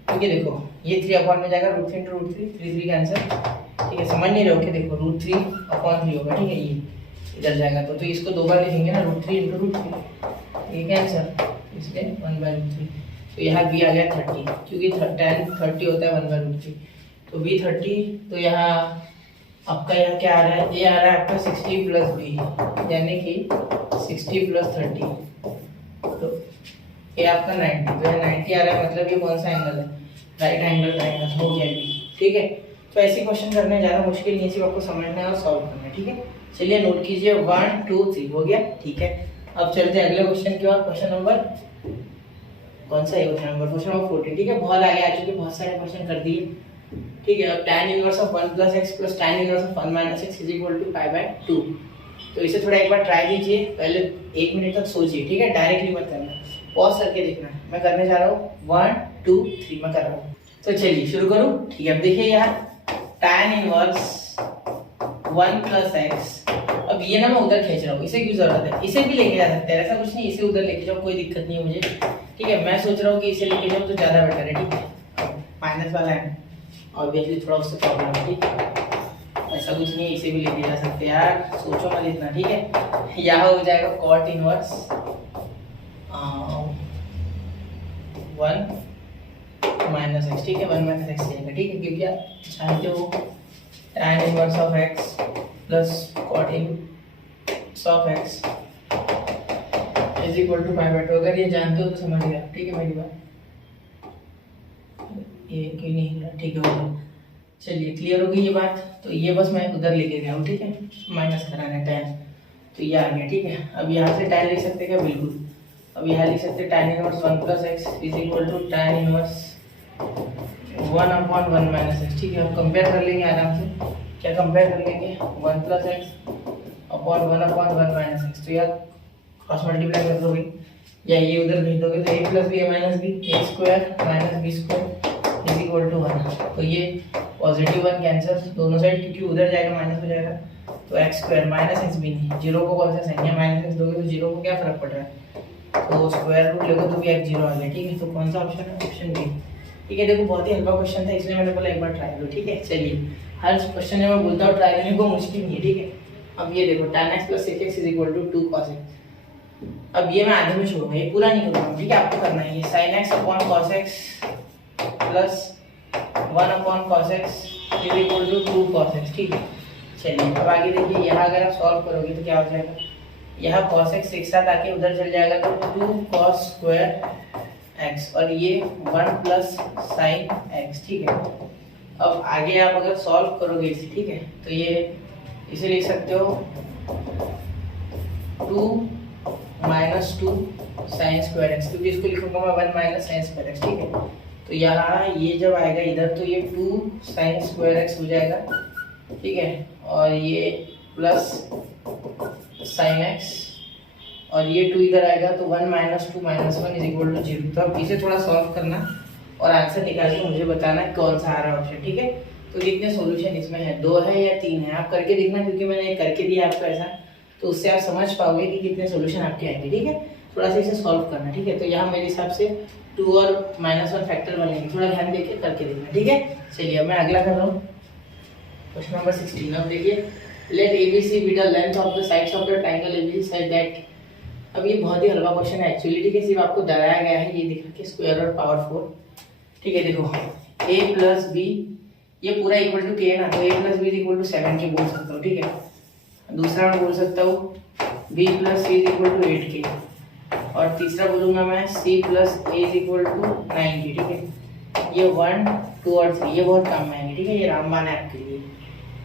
क्योंकि देखो ये 3 अपॉन में जाएगा, √3 × √3, 3 कैंसिल, ठीक है। समझ नहीं रहे हो कि देखो √3/3 होगा, ठीक है, ये इधर जाएगा तो इसको 2 बार लिखेंगे ना, √3 × √3, ये कैंसिल, इसलिए 1/√3। तो यहाँ b आ गया 30, क्योंकि tan 30 होता है 1/√3, तो b 30, तो यहाँ आपका यहाँ क्या आ रहा है, ये आ रहा है आपका 60 + b, यानी कि 60 + 30, तो ये आपका 90, तो यहाँ 90 आ रहा है, मतलब ये कौन सा एंगल है, राइट एंगल ट्रायंगल हो गया भी, ठीक है। तो ऐसे क्वेश्चन करने ज़्यादा मुश्किल नहीं है, सिर्फ आपको समझना है और सॉल्व करना है, ठीक है। चलिए नोट कीजिए, 1 2 3 हो गया, ठीक है। अब चलते हैं अगले क्वेश्चन की ओर। क्वेश्चन नंबर कौन सा है, क्वेश्चन नंबर 14, ठीक है। बहुत आगे आ चुके, बहुत सारे क्वेश्चन कर दिए, ठीक है। अब tan inverse of 1 + x + tan inverse of 1 - x = π/2, तो इसे थोड़ा एक बार ट्राई कीजिए, पहले 1 मिनट तक सोचिए, ठीक है, डायरेक्टली मत करना, पॉज करके देखना। मैं करने जा रहा हूँ, 1 2 3 मैं कर रहा हूँ, तो चलिए शुरू करूँ, ठीक है। अब देखिए यहाँ tan इनवर्स 1 + x, अब ये ना मैं उधर खींच रहा हूँ, इसे क्यों जरूरत है, इसे भी लेके जा सकते हैं, ऐसा कुछ नहीं, इसे उधर लेके जाओ, कोई दिक्कत नहीं है मुझे, ठीक है। मैं सोच रहा हूँ कि इसे लेके जाओ तो ज़्यादा बेटर है, ठीक है। माइनस वाला है, ऑब्वियसली थोड़ा उससे प्रॉब्लम है, ठीक है, ऐसा कुछ नहीं है, इसे भी लेके जा सकते हैं यार, सोचो मत इतना, ठीक है। यहाँ हो जाएगा cot इनवर्स 1 - x, ठीक है, 1 - x जाएगा, ठीक है, क्योंकि आप जानते हो tan inverse of x + cot inverse of x = π/2, अगर ये जानते हो तो समझ गए, ठीक है मेरी बात, ये क्यों नहीं हो रहा, ठीक है, हो चलिए क्लियर हो गई ये बात। तो ये बस मैं उधर लेके गया हूँ, ठीक है, माइनस कराना tan, तो ये आ गया, ठीक है। अब यहाँ से tan लिख सकते हैं क्या, बिल्कुल, अब यहाँ लिख सकते हैं tan inverse 1 + x = tan inverse 1/1 - x, ठीक है। हम कंपेयर कर लेंगे आराम से, क्या कंपेयर कर लेंगे, 1 + x अपॉन 1/1 - x, तो यार क्रॉस मल्टीप्लाई कर दोगे या ये उधर भेज दोगे, तो a + b a - b, a² - b² = 1, तो ये पॉजिटिव 1 कैंसिल दोनों साइड, क्योंकि उधर जाएगा माइनस हो जाएगा, तो x² - x भी नहीं, जीरो को कौन सा साइन है, माइनस दोगे तो जीरो को क्या फर्क पड़ रहा है, तो स्क्वायर रूट लोगे तो भी x 0 आ गया, ठीक है। तो कौन सा ऑप्शन है, ऑप्शन बी, ठीक है। देखो बहुत ही हल्का क्वेश्चन था, इसलिए मैंने बोला एक बार ट्राई करो, ठीक है। चलिए हर क्वेश्चन में मैं बोलता हूँ ट्राई करने को, मुश्किल नहीं है, ठीक है। अब ये देखो tan x + sec x = 2 cos x, अब ये मैं आधे में छोड़ूंगा, ये पूरा नहीं करूंगा, ठीक है, आपको करना है ये sin x / cos x + 1 / cos x = 2 cos x, ठीक है। चलिए अब आगे देखिए, यहाँ अगर आप सॉल्व करोगे तो क्या हो जाएगा, यहाँ cos x एक साथ आके उधर चल जाएगा, तो 2 cos² x, और ये 1 + sin x, ठीक है। अब आगे आप अगर सॉल्व करोगे इसे, ठीक है, तो ये इसे लिख सकते हो 2 - 2 sin² x, क्योंकि इसको लिखूंगा मैं 1 - sin²x, ठीक है। तो यहाँ ये जब आएगा इधर, तो ये 2 sin² x हो जाएगा, ठीक है, और ये प्लस sin x, और ये 2 इधर आएगा, तो 1 - 2 - 1 = 0। तो अब इसे थोड़ा सॉल्व करना और आंसर निकाल के मुझे बताना कौन सा आ रहा है ऑप्शन, ठीक है। तो कितने सॉल्यूशन इसमें है, 2 है या 3 है, आप करके देखना, क्योंकि मैंने करके दिया आपको ऐसा, तो उससे आप समझ पाओगे कि कितने सॉल्यूशन आपके आएंगे, ठीक है। थोड़ा सा इसे सॉल्व करना, ठीक है। तो यहाँ मेरे हिसाब से 2 और -1 फैक्टर बनेंगे, थोड़ा ध्यान देके करके देखना, ठीक है। चलिए अब मैं अगला कर रहा हूँ, क्वेश्चन नंबर 16। अब देखिए, late ABC be the length of the sides of the triangle ABC such that, अब ये बहुत ही हल्का क्वेश्चन है एक्चुअली, ठीक है, सिर्फ आपको डराया गया है, ये दिखा के स्क्वायर और पावर 4, ठीक है। देखो a + b, ये पूरा इक्वल टू k है ना, तो a + b = 7k बोल सकता हूँ, ठीक है। दूसरा मैं बोल सकता हूँ b + c = 8k, और तीसरा बोलूँगा मैं c + a = 9k, ठीक है। ये 1 2 और 3 ये बहुत काम में आएंगे, ठीक है, ये रामबाण है आपके लिए,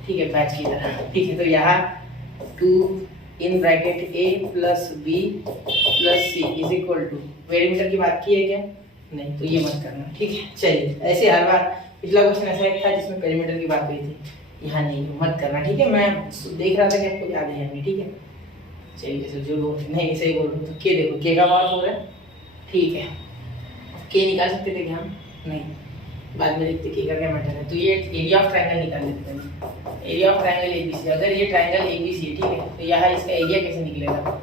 ठीक है, बैच की तरह, ठीक है। तो यहाँ 2 in bracket a + b + c = वेरीमीटर की बात की है क्या, नहीं, तो ये मत करना, ठीक है। चलिए, ऐसे हर बार पिछला क्वेश्चन ऐसा एक था जिसमें पेरीमीटर की बात हुई थी, यहाँ नहीं, मत करना, ठीक है। मैं देख रहा था कि आपको याद है या नहीं, ठीक है। चलिए, तो जो नहीं सही बोल रहा हूँ, तो के देखो, के का पावर 4 है, ठीक है। के निकाल सकते थे क्या हम? नहीं, बाद में देखते के का क्या मैटर है। तो ये एरिया ऑफ ट्रायंगल निकाल लेते हैं। एरिया ऑफ ट्रायंगल एबीसी, अगर ये ट्रायंगल एबीसी है, ठीक है, तो यहाँ इसका एरिया कैसे निकलेगा?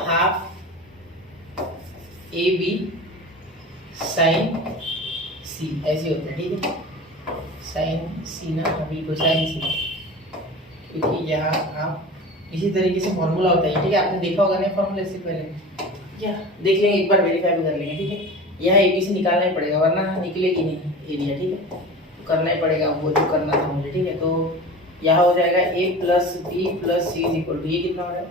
हाफ ए बी साइन सी, ऐसे होता है, ठीक है। साइन सी ना, बिल्कुल साइन सी, क्योंकि यहाँ आप इसी तरीके से फॉर्मूला होता है, ठीक है। आपने देखा होगा नहीं फॉर्मूला इससे पहले, क्या देख लेंगे, एक बार वेरीफाई भी कर लेंगे, ठीक है। यहाँ ए बी से निकालना ही पड़ेगा, वरना निकलेगी नहीं एरिया, ठीक है। तो करना ही पड़ेगा वो जो करना था मुझे, ठीक है। तो यहाँ हो जाएगा A plus B plus C is equal to, ये कितना हो रहा है?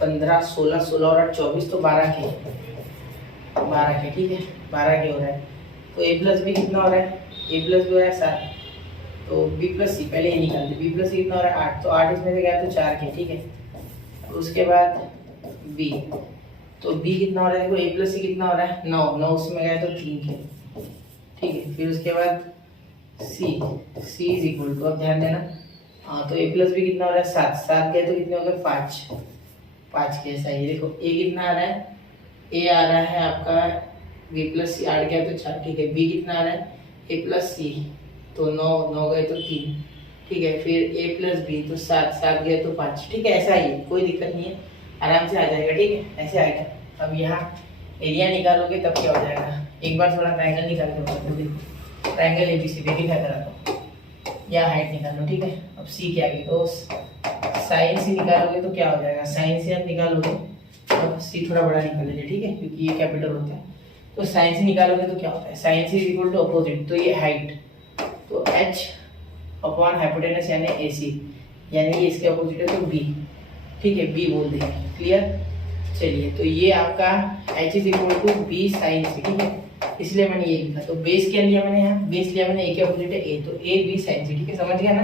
15, 16, 16 और 24, तो 12 के, 12 के, ठीक है, 12 के हो रहा है। तो ए प्लस बी कितना हो रहा है? ए प्लस बी हो रहा है 7, तो बी प्लस सी पहले ये निकालते, बी प्लस सी कितना हो रहा है? 8, तो 8 इसमें से गया तो 4 के, ठीक है। उसके बाद बी, तो बी कितना हो रहा है? देखो ए प्लस सी कितना हो रहा है? 9, 9 उसमें गया तो 3 के, ठीक है। फिर उसके बाद सी, सी इज इक्वल टू, अब ध्यान देना, हाँ, तो ए प्लस बी कितना हो रहा है? 7, 7 गए तो कितने हो गए? 5, 5 के, ऐसा ही। देखो ए कितना आ रहा है? ए आ रहा है आपका बी प्लस सी, 8 गया तो 4, ठीक है। बी कितना आ रहा है? ए प्लस सी, तो 9, 9 गए तो 3, ठीक है। फिर ए प्लस बी, तो 7, 7 गए तो 5, ठीक है। ऐसा ही, कोई दिक्कत नहीं है, आराम से आ जाएगा, ठीक है, ऐसे आएगा। अब यहाँ एरिया निकालोगे तब क्या हो जाएगा? एक बार थोड़ा ट्रायंगल निकाल के बताओ, देखो ट्रायंगल एबीसी वेरीफाई करा दो, या हाइट निकालो, ठीक है। अब सी क्या गई, तो साइन सी निकालोगे तो क्या हो जाएगा? साइन सी आप निकालोगे, अब सी थोड़ा बड़ा निकाल लीजिए, ठीक है, क्योंकि ये कैपिटल होता है। तो साइन सी निकालोगे तो क्या होता है? Sine C is equal to opposite, तो ये हाइट, तो एच अपॉन हाइपोटेनस यानी ए सी, यानी ये इसके अपोजिट है, तो बी, ठीक है, बी बोल देंगे, क्लियर। चलिए, तो ये आपका H is equal to B sine C, ठीक है, इसलिए मैंने ये लिखा। तो बेस क्या लिया मैंने यहाँ? बेस लिया मैंने ए के अपोजिट है ए, तो ए बी साइन सी, ठीक है, समझ गया ना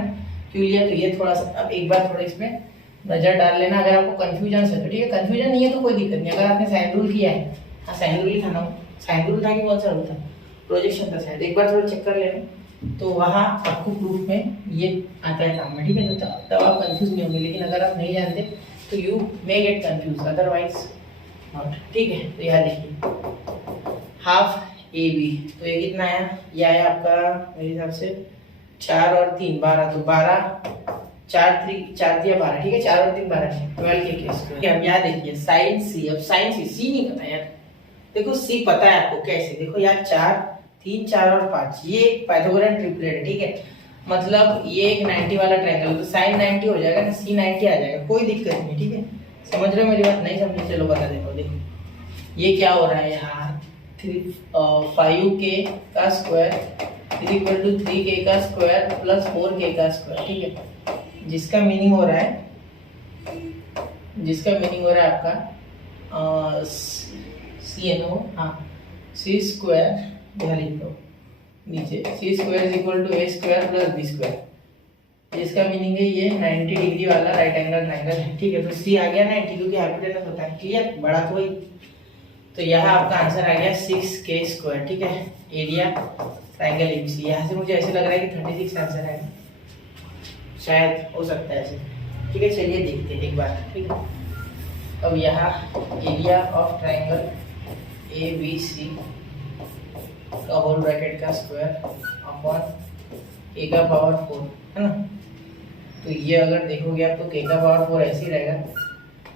क्यों लिया? तो ये थोड़ा सा, अब एक बार थोड़ा इसमें नजर डाल लेना, अगर आपको कंफ्यूजन है तो, ठीक है। कंफ्यूजन नहीं है तो कोई दिक्कत नहीं, अगर आपने साइन रूल किया है, हाँ साइन रूल ही था ना, साइन रूल था कि कौन सा रूल था? प्रोजेक्शन था शायद, एक बार थोड़ा चेक कर लेना, तो वहाँ आपको प्रूफ में ये आता है काम में, ठीक है। तो तब आप कंफ्यूज नहीं होंगे, लेकिन अगर आप नहीं जानते तो you may get confuse, otherwise not, ठीक है। तो यहाँ देखिए, हाफ ए बी, तो ये कितना आया? ये आया आपका मेरे हिसाब से 4 और 3 12, तो 12, 4 3 4 दिया 12, ठीक है, 4 और 3 12, 12 के केस को। अब यहाँ देखिए साइन सी, अब साइन सी, सी नहीं पता यार, देखो सी पता है आपको कैसे, देखो यार 4 3 4 और 5, ये पाइथागोरन ट्रिपलेट है, ठीक है, मतलब ये एक 90 वाला ट्रायंगल, तो साइन 90 हो जाएगा ना, सी 90 आ जाएगा, कोई दिक्कत नहीं, ठीक है। समझ रहे हो मेरी बात? नहीं समझे, चलो बता देता हूँ। देखो ये क्या हो रहा है यहाँ, 5k का square is equal to 3k का स्क्वायर प्लस 4k का स्क्वायर, ठीक है, जिसका मीनिंग हो रहा है, आपका सी एन ओ, हाँ, सी स्क्वायर, यहाँ लिख लो नीचे, C square is equal to A square plus B square, जिसका मीनिंग है ये 90 डिग्री वाला राइट एंगल ट्रायंगल है, ठीक है। तो सी आ गया 90, क्योंकि हाइपोटेनस होता है, क्लियर, बड़ा तो वही। तो यहाँ आपका आंसर आ गया 6k स्क्वायर, ठीक है, एरिया ट्रायंगल एबीसी। यहाँ से मुझे ऐसे लग रहा है कि 36 आंसर है, शायद हो सकता है ऐसे, ठीक है। चलिए देखते हैं एक बार, ठीक है। अब यहाँ area of triangle A B C का होल ब्रैकेट का स्क्वायर अपॉन ए का पावर 4, है ना। तो ये अगर देखोगे आप तो k का पावर 4 ऐसे ही रहेगा,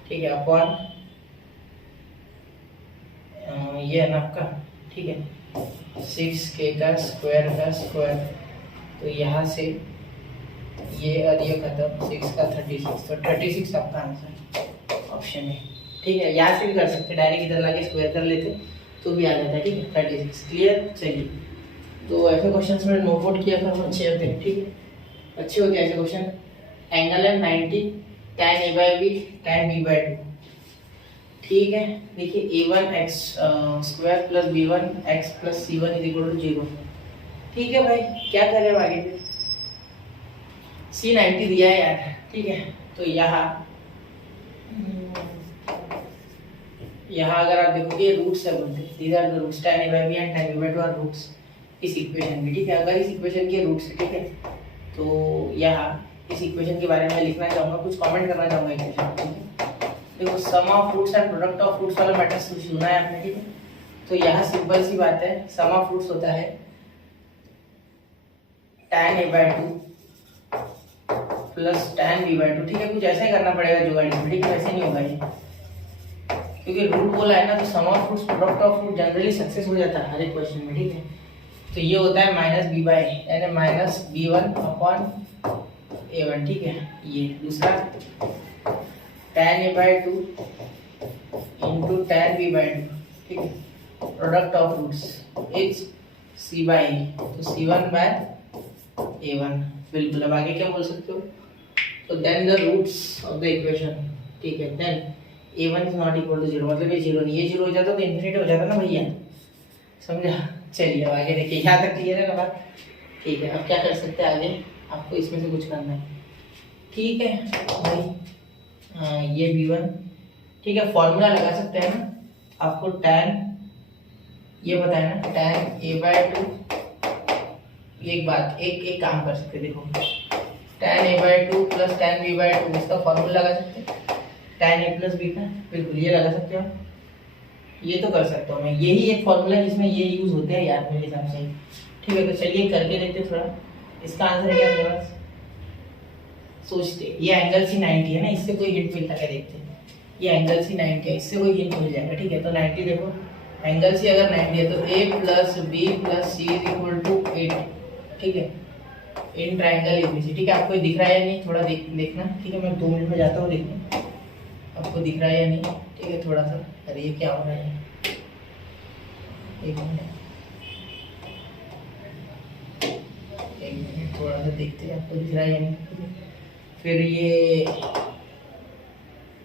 ठीक है, अपॉन ये है ना आपका, ठीक है, 6k का स्क्वायर, तो यहाँ से ये और ये खत्म, 6 का 36, तो 36 आपका आंसर ऑप्शन है, ठीक है। यहाँ से भी कर सकते, डायरेक्ट इधर लाके स्क्वायर कर लेते तो भी आ जाता है, ठीक है, 36, क्लियर। चलिए, तो ऐसे क्वेश्चंस में नोट आउट किया करो, अच्छे होते हैं, ठीक है, अच्छे होते हैं ऐसे क्वेश्चन। एंगल है 90, tan a by b, tan b by 2, ठीक है। देखिए a1 x square plus b1 x plus c1 is equal to 0, ठीक है भाई, क्या करें अब आगे फिर? c 90 दिया है यार, ठीक है। तो यहाँ यहाँ अगर आप देखोगे रूट्स है बोलते हैं, these are the roots, tan a by b and tan b by 2 are roots इस इक्वेशन में, ठीक है। अगर इस इक्वेशन के रूट्स है, ठीक है, तो यहाँ इस इक्वेशन के बारे में लिखना चाहूँगा, कुछ कमेंट करना चाहूँगा इक्वेशन, ठीक है। देखो sum of roots and product of roots वाला मैटर सुना है आपने, ठीक है। तो यहाँ सिंपल सी बात है, सम ऑफ रूट्स होता है tan a by 2 plus tan b by 2, ठीक है। कुछ ऐसा ही करना पड़ेगा जुगाड़ी में, ठीक है, वैसे नहीं होगा ये, क्योंकि रूट बोला है ना, तो sum of roots product of root generally success हो जाता है हर एक क्वेश्चन में, ठीक है। तो ये होता है माइनस बी बाई यानी माइनस b1 अपॉन a1, ठीक है। ये दूसरा tan a by 2 into tan b by 2, ठीक है, product of roots is c by a, तो c1 बाय a1, बिल्कुल। अब आगे क्या बोल सकते हो, तो then the roots of the equation, ठीक है, then a1 is not equal to 0, मतलब ये 0 नहीं, ये 0 हो जाता तो इन्फिनिटी हो जाता ना भैया, समझा। चलिए अब आगे देखिए, यहाँ तक क्लियर है ना बात, ठीक है। अब क्या कर सकते हैं आगे, आपको इसमें से कुछ करना है, ठीक है भाई। ये b1, ठीक है, फॉर्मूला लगा सकते हैं ना, आपको tan ये बताया ना, tan a by 2, एक बात एक काम कर सकते, देखो tan a by 2 plus tan b by 2, इसका फॉर्मूला लगा सकते हैं, tan a प्लस b का, बिल्कुल ये लगा सकते हो, ये तो कर सकता हूँ मैं, यही एक फॉर्मूला जिसमें ये यूज होते हैं यार मेरे हिसाब से, ठीक है। तो चलिए करके देखते थोड़ा, इसका आंसर है क्या मेरे पास, सोचते, ये एंगल सी 90 है ना, इससे कोई हिंट मिलता है देखते हैं, ये एंगल सी 90 है, इससे कोई हिंट मिल जाएगा, ठीक है। तो 90 देखो, एंगल सी अगर 90 है तो a plus b plus C is equal to 8, ठीक है, इन ट्राइंगल एबीसी, ठीक है। आपको दिख रहा है या नहीं, थोड़ा देखना, ठीक है। मैं 2 मिनट में जाता हूँ देखने, आपको दिख रहा है या नहीं, ठीक है। थोड़ा सा, अरे ये क्या हो रहा है, एक मिनट थोड़ा सा देखते हैं, आपको दिख रहा है या नहीं, ठीक है। फिर ये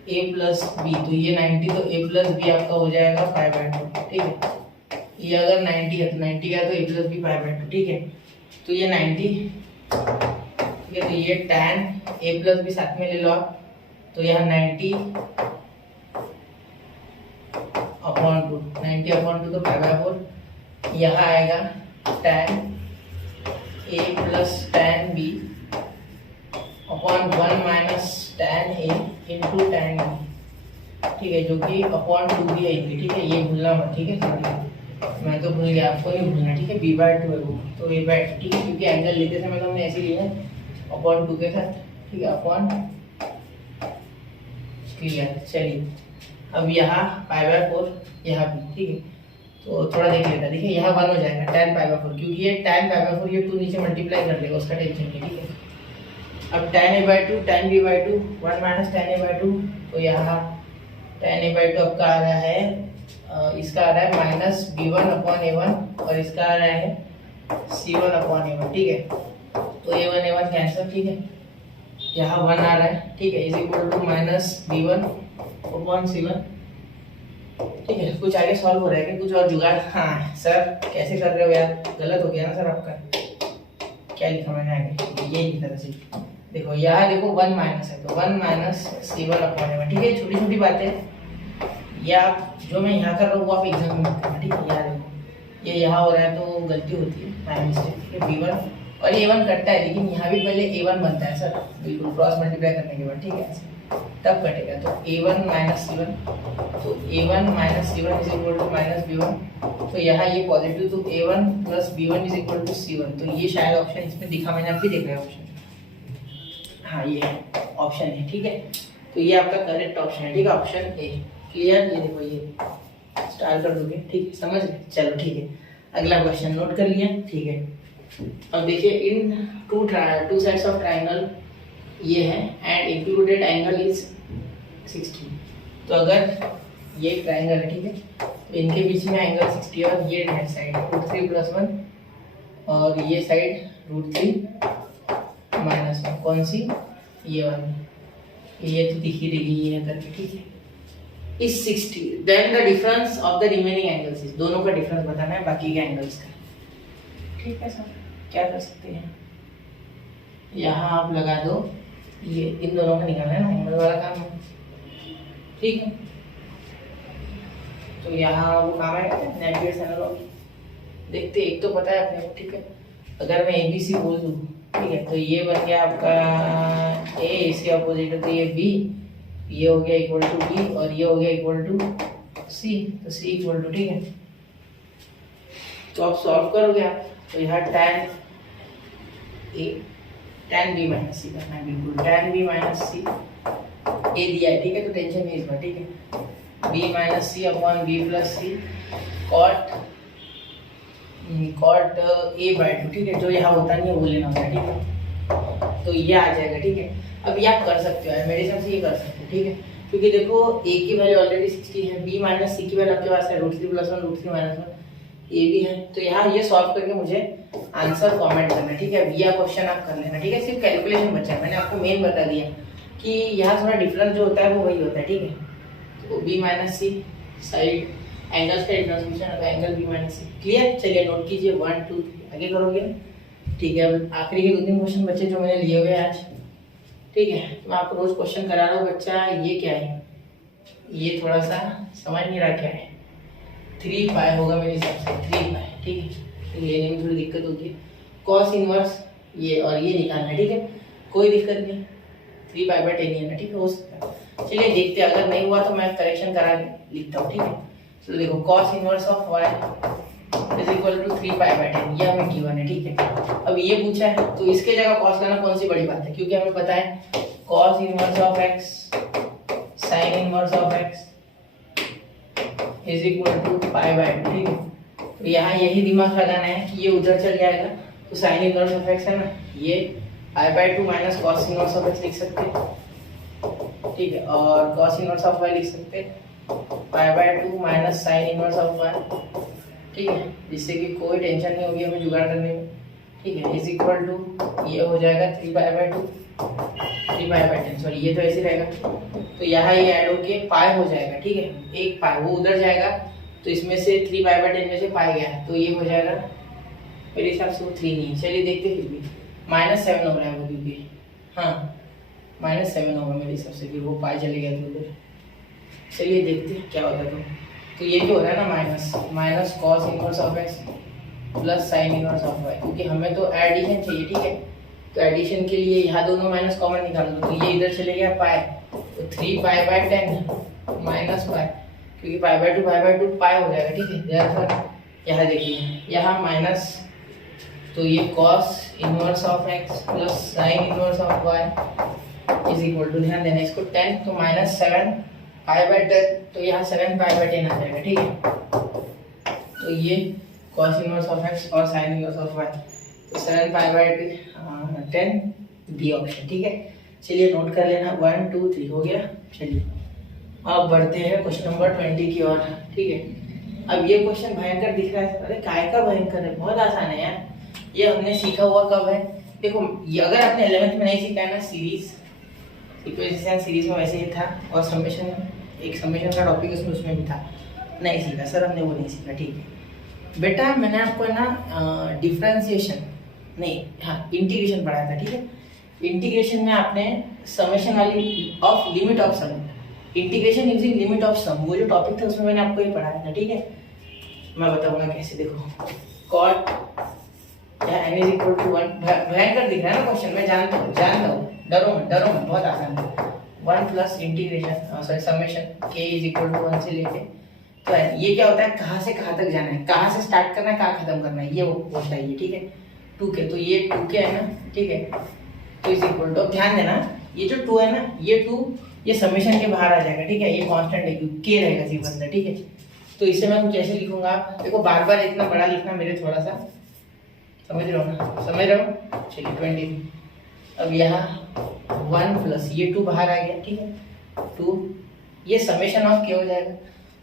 a प्लस बी, तो ये 90, तो a प्लस बी आपका हो जाएगा 5/2, ठीक है। ये अगर 90 है तो 90 का तो a प्लस बी 5/2, ठीक है। तो ये 90, ठीक है, तो ये tan a प्लस बी साथ में ले लो आप, तो यहाँ 90 अपॉन 2, 90 अपॉन 2 तो 5/4, यहाँ आएगा tan a plus tan b upon 1 minus tan a into tan b, ठीक है, जो कि अपॉन 2 भी है इनकी, ठीक है। ये भूलना मत, ठीक है, मैं तो भूल गया, आपको नहीं भूलना, ठीक है। b बाय 2 है वो, तो a बाय 2, ठीक है, क्योंकि एंगल लेते समय तो हमने ऐसे लिया है अपॉन 2 के साथ, ठीक है, अपॉन, क्लियर। चलिए अब यहाँ π/4 यहाँ भी, ठीक है, तो थोड़ा देख लेता, देखिए यहाँ 1 हो जाएगा tan π/4, क्योंकि ये tan π/4 ये 2 नीचे मल्टीप्लाई कर लेगा, उसका टेंशन नहीं, ठीक है। अब tan a by 2 tan b by 2 1 minus tan a by 2, तो यहाँ tan a by 2 आपका आ रहा है, इसका आ रहा है माइनस b1 अपॉन a1 और इसका आ रहा है c1 अपॉन a1, ठीक है। तो a1 कैंसिल, ठीक है, यहाँ 1 आ रहा है, ठीक है, is equal to minus b1 upon c1, ठीक है। कुछ आगे सॉल्व हो रहा है कि कुछ और जुगाड़, हाँ सर कैसे कर रहे हो यार, गलत हो गया ना सर आपका, क्या लिखा मैंने आगे, ये लिखा था सिर्फ, देखो यहाँ देखो 1 माइनस है, तो 1 माइनस c1 अपॉन a1, ठीक है। छोटी छोटी बातें, या जो मैं यहाँ कर रहा हूँ वो आप एग्जाम में मत करना, ठीक है। यहाँ देखो ये यहाँ हो रहा है तो गलती होती है, बाय मिस्टेक, ठीक है। b1 और a1 कटता है, लेकिन यहाँ भी पहले a1 बनता है सर, बिल्कुल क्रॉस मल्टीप्लाई करने के बाद, ठीक है, तब कटेगा। तो a1 माइनस c1, तो a1 minus c1 is equal to minus b1, तो यहाँ ये पॉजिटिव, तो a1 plus b1 is equal to c1, तो ये शायद ऑप्शन इसमें दिखा, मैंने अभी देख रहा है ऑप्शन, हाँ ये ऑप्शन है, ठीक है। तो ये आपका करेक्ट ऑप्शन है, ठीक है, ऑप्शन ए, क्लियर। ये देखो ये स्टार कर दोगे, ठीक है, समझ गए, चलो ठीक है। अगला क्वेश्चन नोट कर लिया, ठीक है। अब देखिए इन टू साइड्स ऑफ ट्राइंगल ये है एंड इंक्लूडेड एंगल इज 60, तो अगर ये ट्राइंगल है, ठीक है, तो इनके बीच में एंगल 60 और ये साइड √3 + 1 और ये साइड √3 -1, कौन सी, ये वाली, ये तो दिख ही देगी ये करके, ठीक है। इस 60 then the difference of the remaining angles, दोनों का डिफरेंस बताना है बाकी के एंगल्स का, ठीक है सर। क्या कर सकते हैं, यहाँ आप लगा दो, ये इन दोनों का निकालना है ना, एंगल वाला काम है, ठीक है। तो यहाँ वो काम है नेविगेट एनालॉग, देखते एक तो पता है अपने को, ठीक है। अगर मैं ABC बोल दूँ, ठीक है, तो ये बन गया आपका A, इसके अपोजिट है तो ये B, ये हो गया इक्वल टू B और ये हो गया इक्वल टू C, तो C इक्वल टू, ठीक है। तो आप सॉल्व करोगे आप, तो यहाँ tan B माइनस C करना है, बिल्कुल tan B minus C A दिया है, ठीक है, तो टेंशन नहीं इसमें, ठीक है। B minus C upon B plus C cot A by 2, ठीक है, जो यहाँ होता नहीं है वो लेना होता है, ठीक है। तो ये आ जाएगा, ठीक है। अब ये आप कर सकते हो, मेरे हिसाब से ये कर सकते हो, ठीक है, क्योंकि देखो A की वैल्यू ऑलरेडी 60 है, B माइनस C की वैल्यू आपके पास है √3 + 1 √3 - 1, ये भी है। तो यहाँ ये सॉल्व करके मुझे आंसर कमेंट करना है, ठीक है। या क्वेश्चन आप कर लेना, ठीक है, सिर्फ कैलकुलेशन बचा है, मैंने आपको मेन बता दिया कि यहाँ थोड़ा डिफरेंस जो होता है वो वही होता है, ठीक है। तो B minus C side angles का ट्रांसमिशन होगा, angle B minus C, clear. चलिए नोट कीजिए 1 2 3 आगे करोगे, ठीक है। अब आखिरी के 2-3 क्वेश्चन बच्चे जो मैंने लिए हुए आज, ठीक है। मैं आपको रोज क्वेश्चन करा रहा हूँ बच्चा, ये क्या है, ये थोड़ा सा समझ नहीं रहा क्या है, 3 पाई होगा मेरे हिसाब से, 3 पाई, ठीक है। लेने में थोड़ी दिक्कत होती है, कॉस इनवर्स ये और ये निकालना है, ठीक है, कोई दिक्कत नहीं, 3 पाई बाय 10 ही है ना, ठीक है, हो सकता है। चलिए देखते हैं, अगर नहीं हुआ तो मैं करेक्शन करा के लिखता हूँ, ठीक है। तो देखो cos inverse of y is equal to 3 pi by 10, ये हमें गिवन है, ठीक है। अब ये पूछा है तो इसके जगह कॉस लाना कौन सी बड़ी बात है, क्योंकि हमें पता है cos inverse of x sine inverse of x is equal to pi by 2, ठीक है। तो यहाँ यही दिमाग लगाना है कि ये उधर चल जाएगा, तो साइन इनवर्स ऑफ x है ना, ये पाई by 2 minus cos inverse of x लिख सकते हैं, ठीक है, और कॉस इनवर्स ऑफ y लिख सकते हैं पाई by 2 minus sign inverse of y, ठीक है, जिससे कि कोई टेंशन नहीं होगी हमें जुगाड़ करने में, ठीक है। इज इक्वल टू ये हो जाएगा 3 pi by 2 3 pi by 10, sorry ये तो ऐसे रहेगा, तो यहाँ ये ऐड होके पाई हो जाएगा, ठीक है, एक पाई वो उधर जाएगा, तो इसमें से 3 पाई बाय 10 में से पाई गया, तो ये हो जाएगा मेरे हिसाब से वो 3 नहीं, चलिए देखते फिर भी -7 हो रहा है वो, क्योंकि हाँ -7 होगा मेरे हिसाब से, फिर वो पाई चले गया तो उधर। चलिए देखते हैं क्या होता है। तो ये जो हो रहा है ना minus cos inverse of x plus sine inverse of y, क्योंकि हमें तो एडिशन चाहिए, ठीक है। तो एडिशन के लिए यहाँ दोनों माइनस कॉमन निकाल दो, तो ये इधर चले गया पाई, तो 3 पाई बाय 10 माइनस पाई, क्योंकि पाई बाय 2 पाई हो जाएगा, ठीक है। देयरफॉर यहाँ देखिए यहाँ माइनस, तो ये cos inverse of x plus sine inverse of y is equal to, ध्यान देना इसको 10, तो -7 पाई बाय 10, तो यहाँ 7 पाई बाय 10 आ जाएगा, ठीक है। तो ये cos इनवर्स ऑफ x और sin इनवर्स ऑफ y, तो 7 पाई बाय 10 बी ऑप्शन, ठीक है। चलिए नोट कर लेना, 1 2 3 हो गया। चलिए अब बढ़ते हैं क्वेश्चन नंबर 20 की ओर, ठीक है। अब ये क्वेश्चन भयंकर दिख रहा है, अरे काय का भयंकर है, बहुत आसान है यार, ये हमने सीखा हुआ कब है, देखो ये अगर आपने 11th में नहीं सीखा है ना, सीरीज इक्वेशन सीरीज में वैसे ही था, और समेशन एक समेशन का टॉपिक उसमें भी था, नहीं सीखा सर हमने, वो नहीं सीखा, ठीक है बेटा। मैंने आपको है ना डिफरेंशिएशन नहीं, हाँ इंटीग्रेशन पढ़ाया था, ठीक है। इंटीग्रेशन में आपने समेशन वाली of limit of sum, integration using limit of sum, वो जो टॉपिक था उसमें मैंने आपको ये पढ़ाया था, ठीक है। मैं बताऊंगा कैसे, देखो cot n is equal to 1, भयंकर दिख रहा है ना क्वेश्चन, मैं जानता हूँ, डरो मत, बहुत आसान है। 1 plus integration sorry summation k is equal to 1 से लेके, तो ये क्या होता है, कहाँ से कहाँ तक जाना है, कहाँ से स्टार्ट करना है, कहाँ खत्म करना है, ये होता है ये, ठीक है। 2k, तो ये 2k है ना, ठीक है, तो इज इक्वल टू, अब ध्यान देना ये जो 2 है ना, ये 2 ये समेशन के बाहर आ जाएगा, ठीक है, ये कांस्टेंट है क्योंकि k रहेगा सिर्फ अंदर, ठीक है। तो इसे मैं कैसे लिखूंगा, देखो बार बार इतना बड़ा लिखना मेरे थोड़ा सा, समझ रहे हो ना, समझ रहे हो। चलिए 20, अब यहाँ 1 प्लस ये 2 बाहर आ गया, ठीक है, 2 ये समेशन ऑफ k हो जाएगा,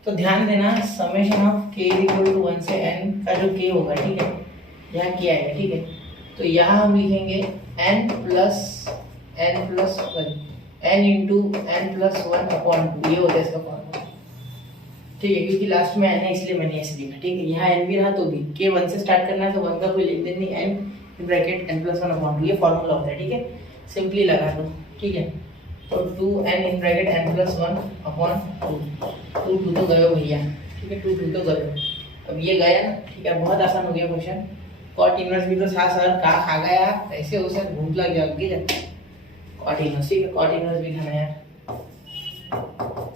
तो ध्यान देना summation of k is equal to 1 से n का जो k होगा, ठीक है, यहाँ k आएगा, ठीक है। तो यहाँ हम लिखेंगे n plus 1 n into n plus 1 upon 2, ये होता है इसका फॉर्मूला, ठीक है, क्योंकि लास्ट में n है इसलिए मैंने ऐसे लिखा, ठीक है। यहाँ n भी रहा तो भी k 1 से स्टार्ट करना है, तो 1 का कोई लेन देन नहीं, n bracket n plus 1 upon 2, ये फॉर्मूला होता है, ठीक है, सिंपली लगा दो, ठीक है। तो 2n in bracket n plus 1 upon 2 तो गए भैया, ठीक ठीक है, 2 2 तो करो। अब ये गया ना, ठीक है, बहुत आसान हो गया क्वेश्चन। कॉट इनवर्स भी तो सर कहाँ खा गया यार, ऐसे हो सर, भूख लग जाएगी जब। कॉट इनवर्स, ठीक है, कॉट इनवर्स भी खाना यार,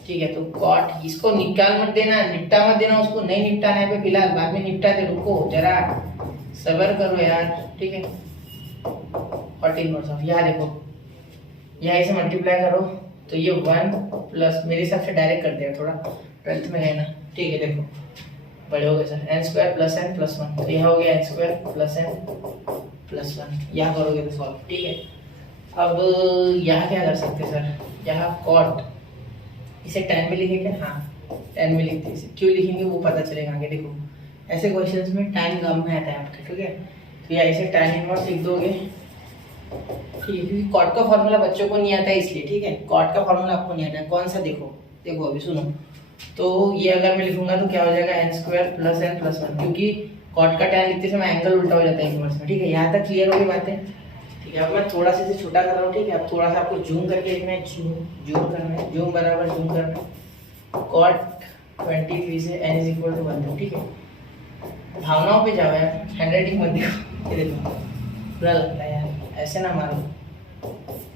ठीक है। तो कॉट, इसको निकाल मत देना, निपटा मत देना, उसको नहीं निपटाना है पे फिलहाल, बाद में निपटाते, रुको जरा सबर करो यार, ठीक है। कॉट इनवर्स ऑफ, यहाँ देखो, यहाँ इसे मल्टीप्लाई करो तो ये 1 प्लस, मेरे हिसाब से डायरेक्ट कर दिया, थोड़ा 12th में है ना, ठीक है। देखो बड़े हो गए sir, n square plus n plus 1, तो यहाँ हो गया n square plus n plus 1, यहाँ करोगे तो सॉल्व, ठीक है। अब यहाँ क्या कर सकते सर, यहाँ कॉट, इसे 10 में लिखे क्या, हाँ 10 में लिखते, इसे क्यों लिखेंगे वो पता चलेगा आगे। देखो ऐसे क्वेश्चंस में tan गम में आता है आपके, ठीक है। तो या इसे tan इनवर्स लिख दोगे, ठीक है, क्योंकि कॉट का फॉर्मूला बच्चों को नहीं आता है इसलिए, ठीक है। कॉट का फॉर्मूला आपको नहीं आता है, कौन सा, देखो देखो अभी सुनो। तो ये अगर मैं लिखूंगा तो क्या हो जाएगा, n square plus n plus 1, क्योंकि कॉट का tan लिखते समय एंगल उल्टा हो जाता है इनवर्स में, ठीक है। यहाँ तक क्लियर होगी बातें, ठीक है। अब मैं थोड़ा सा इसे छोटा कर रहा हूँ, ठीक है। अब थोड़ा सा आपको जूम करके लिखना है, जूम करना है, जूम बराबर जूम करना है। कॉट 23 से n इज इक्वल टू 1, ठीक है। भावनाओं पे जाओ यार, हैंडराइटिंग मत देखो, ये देखो बुरा लगता है यार, ऐसे ना मारो,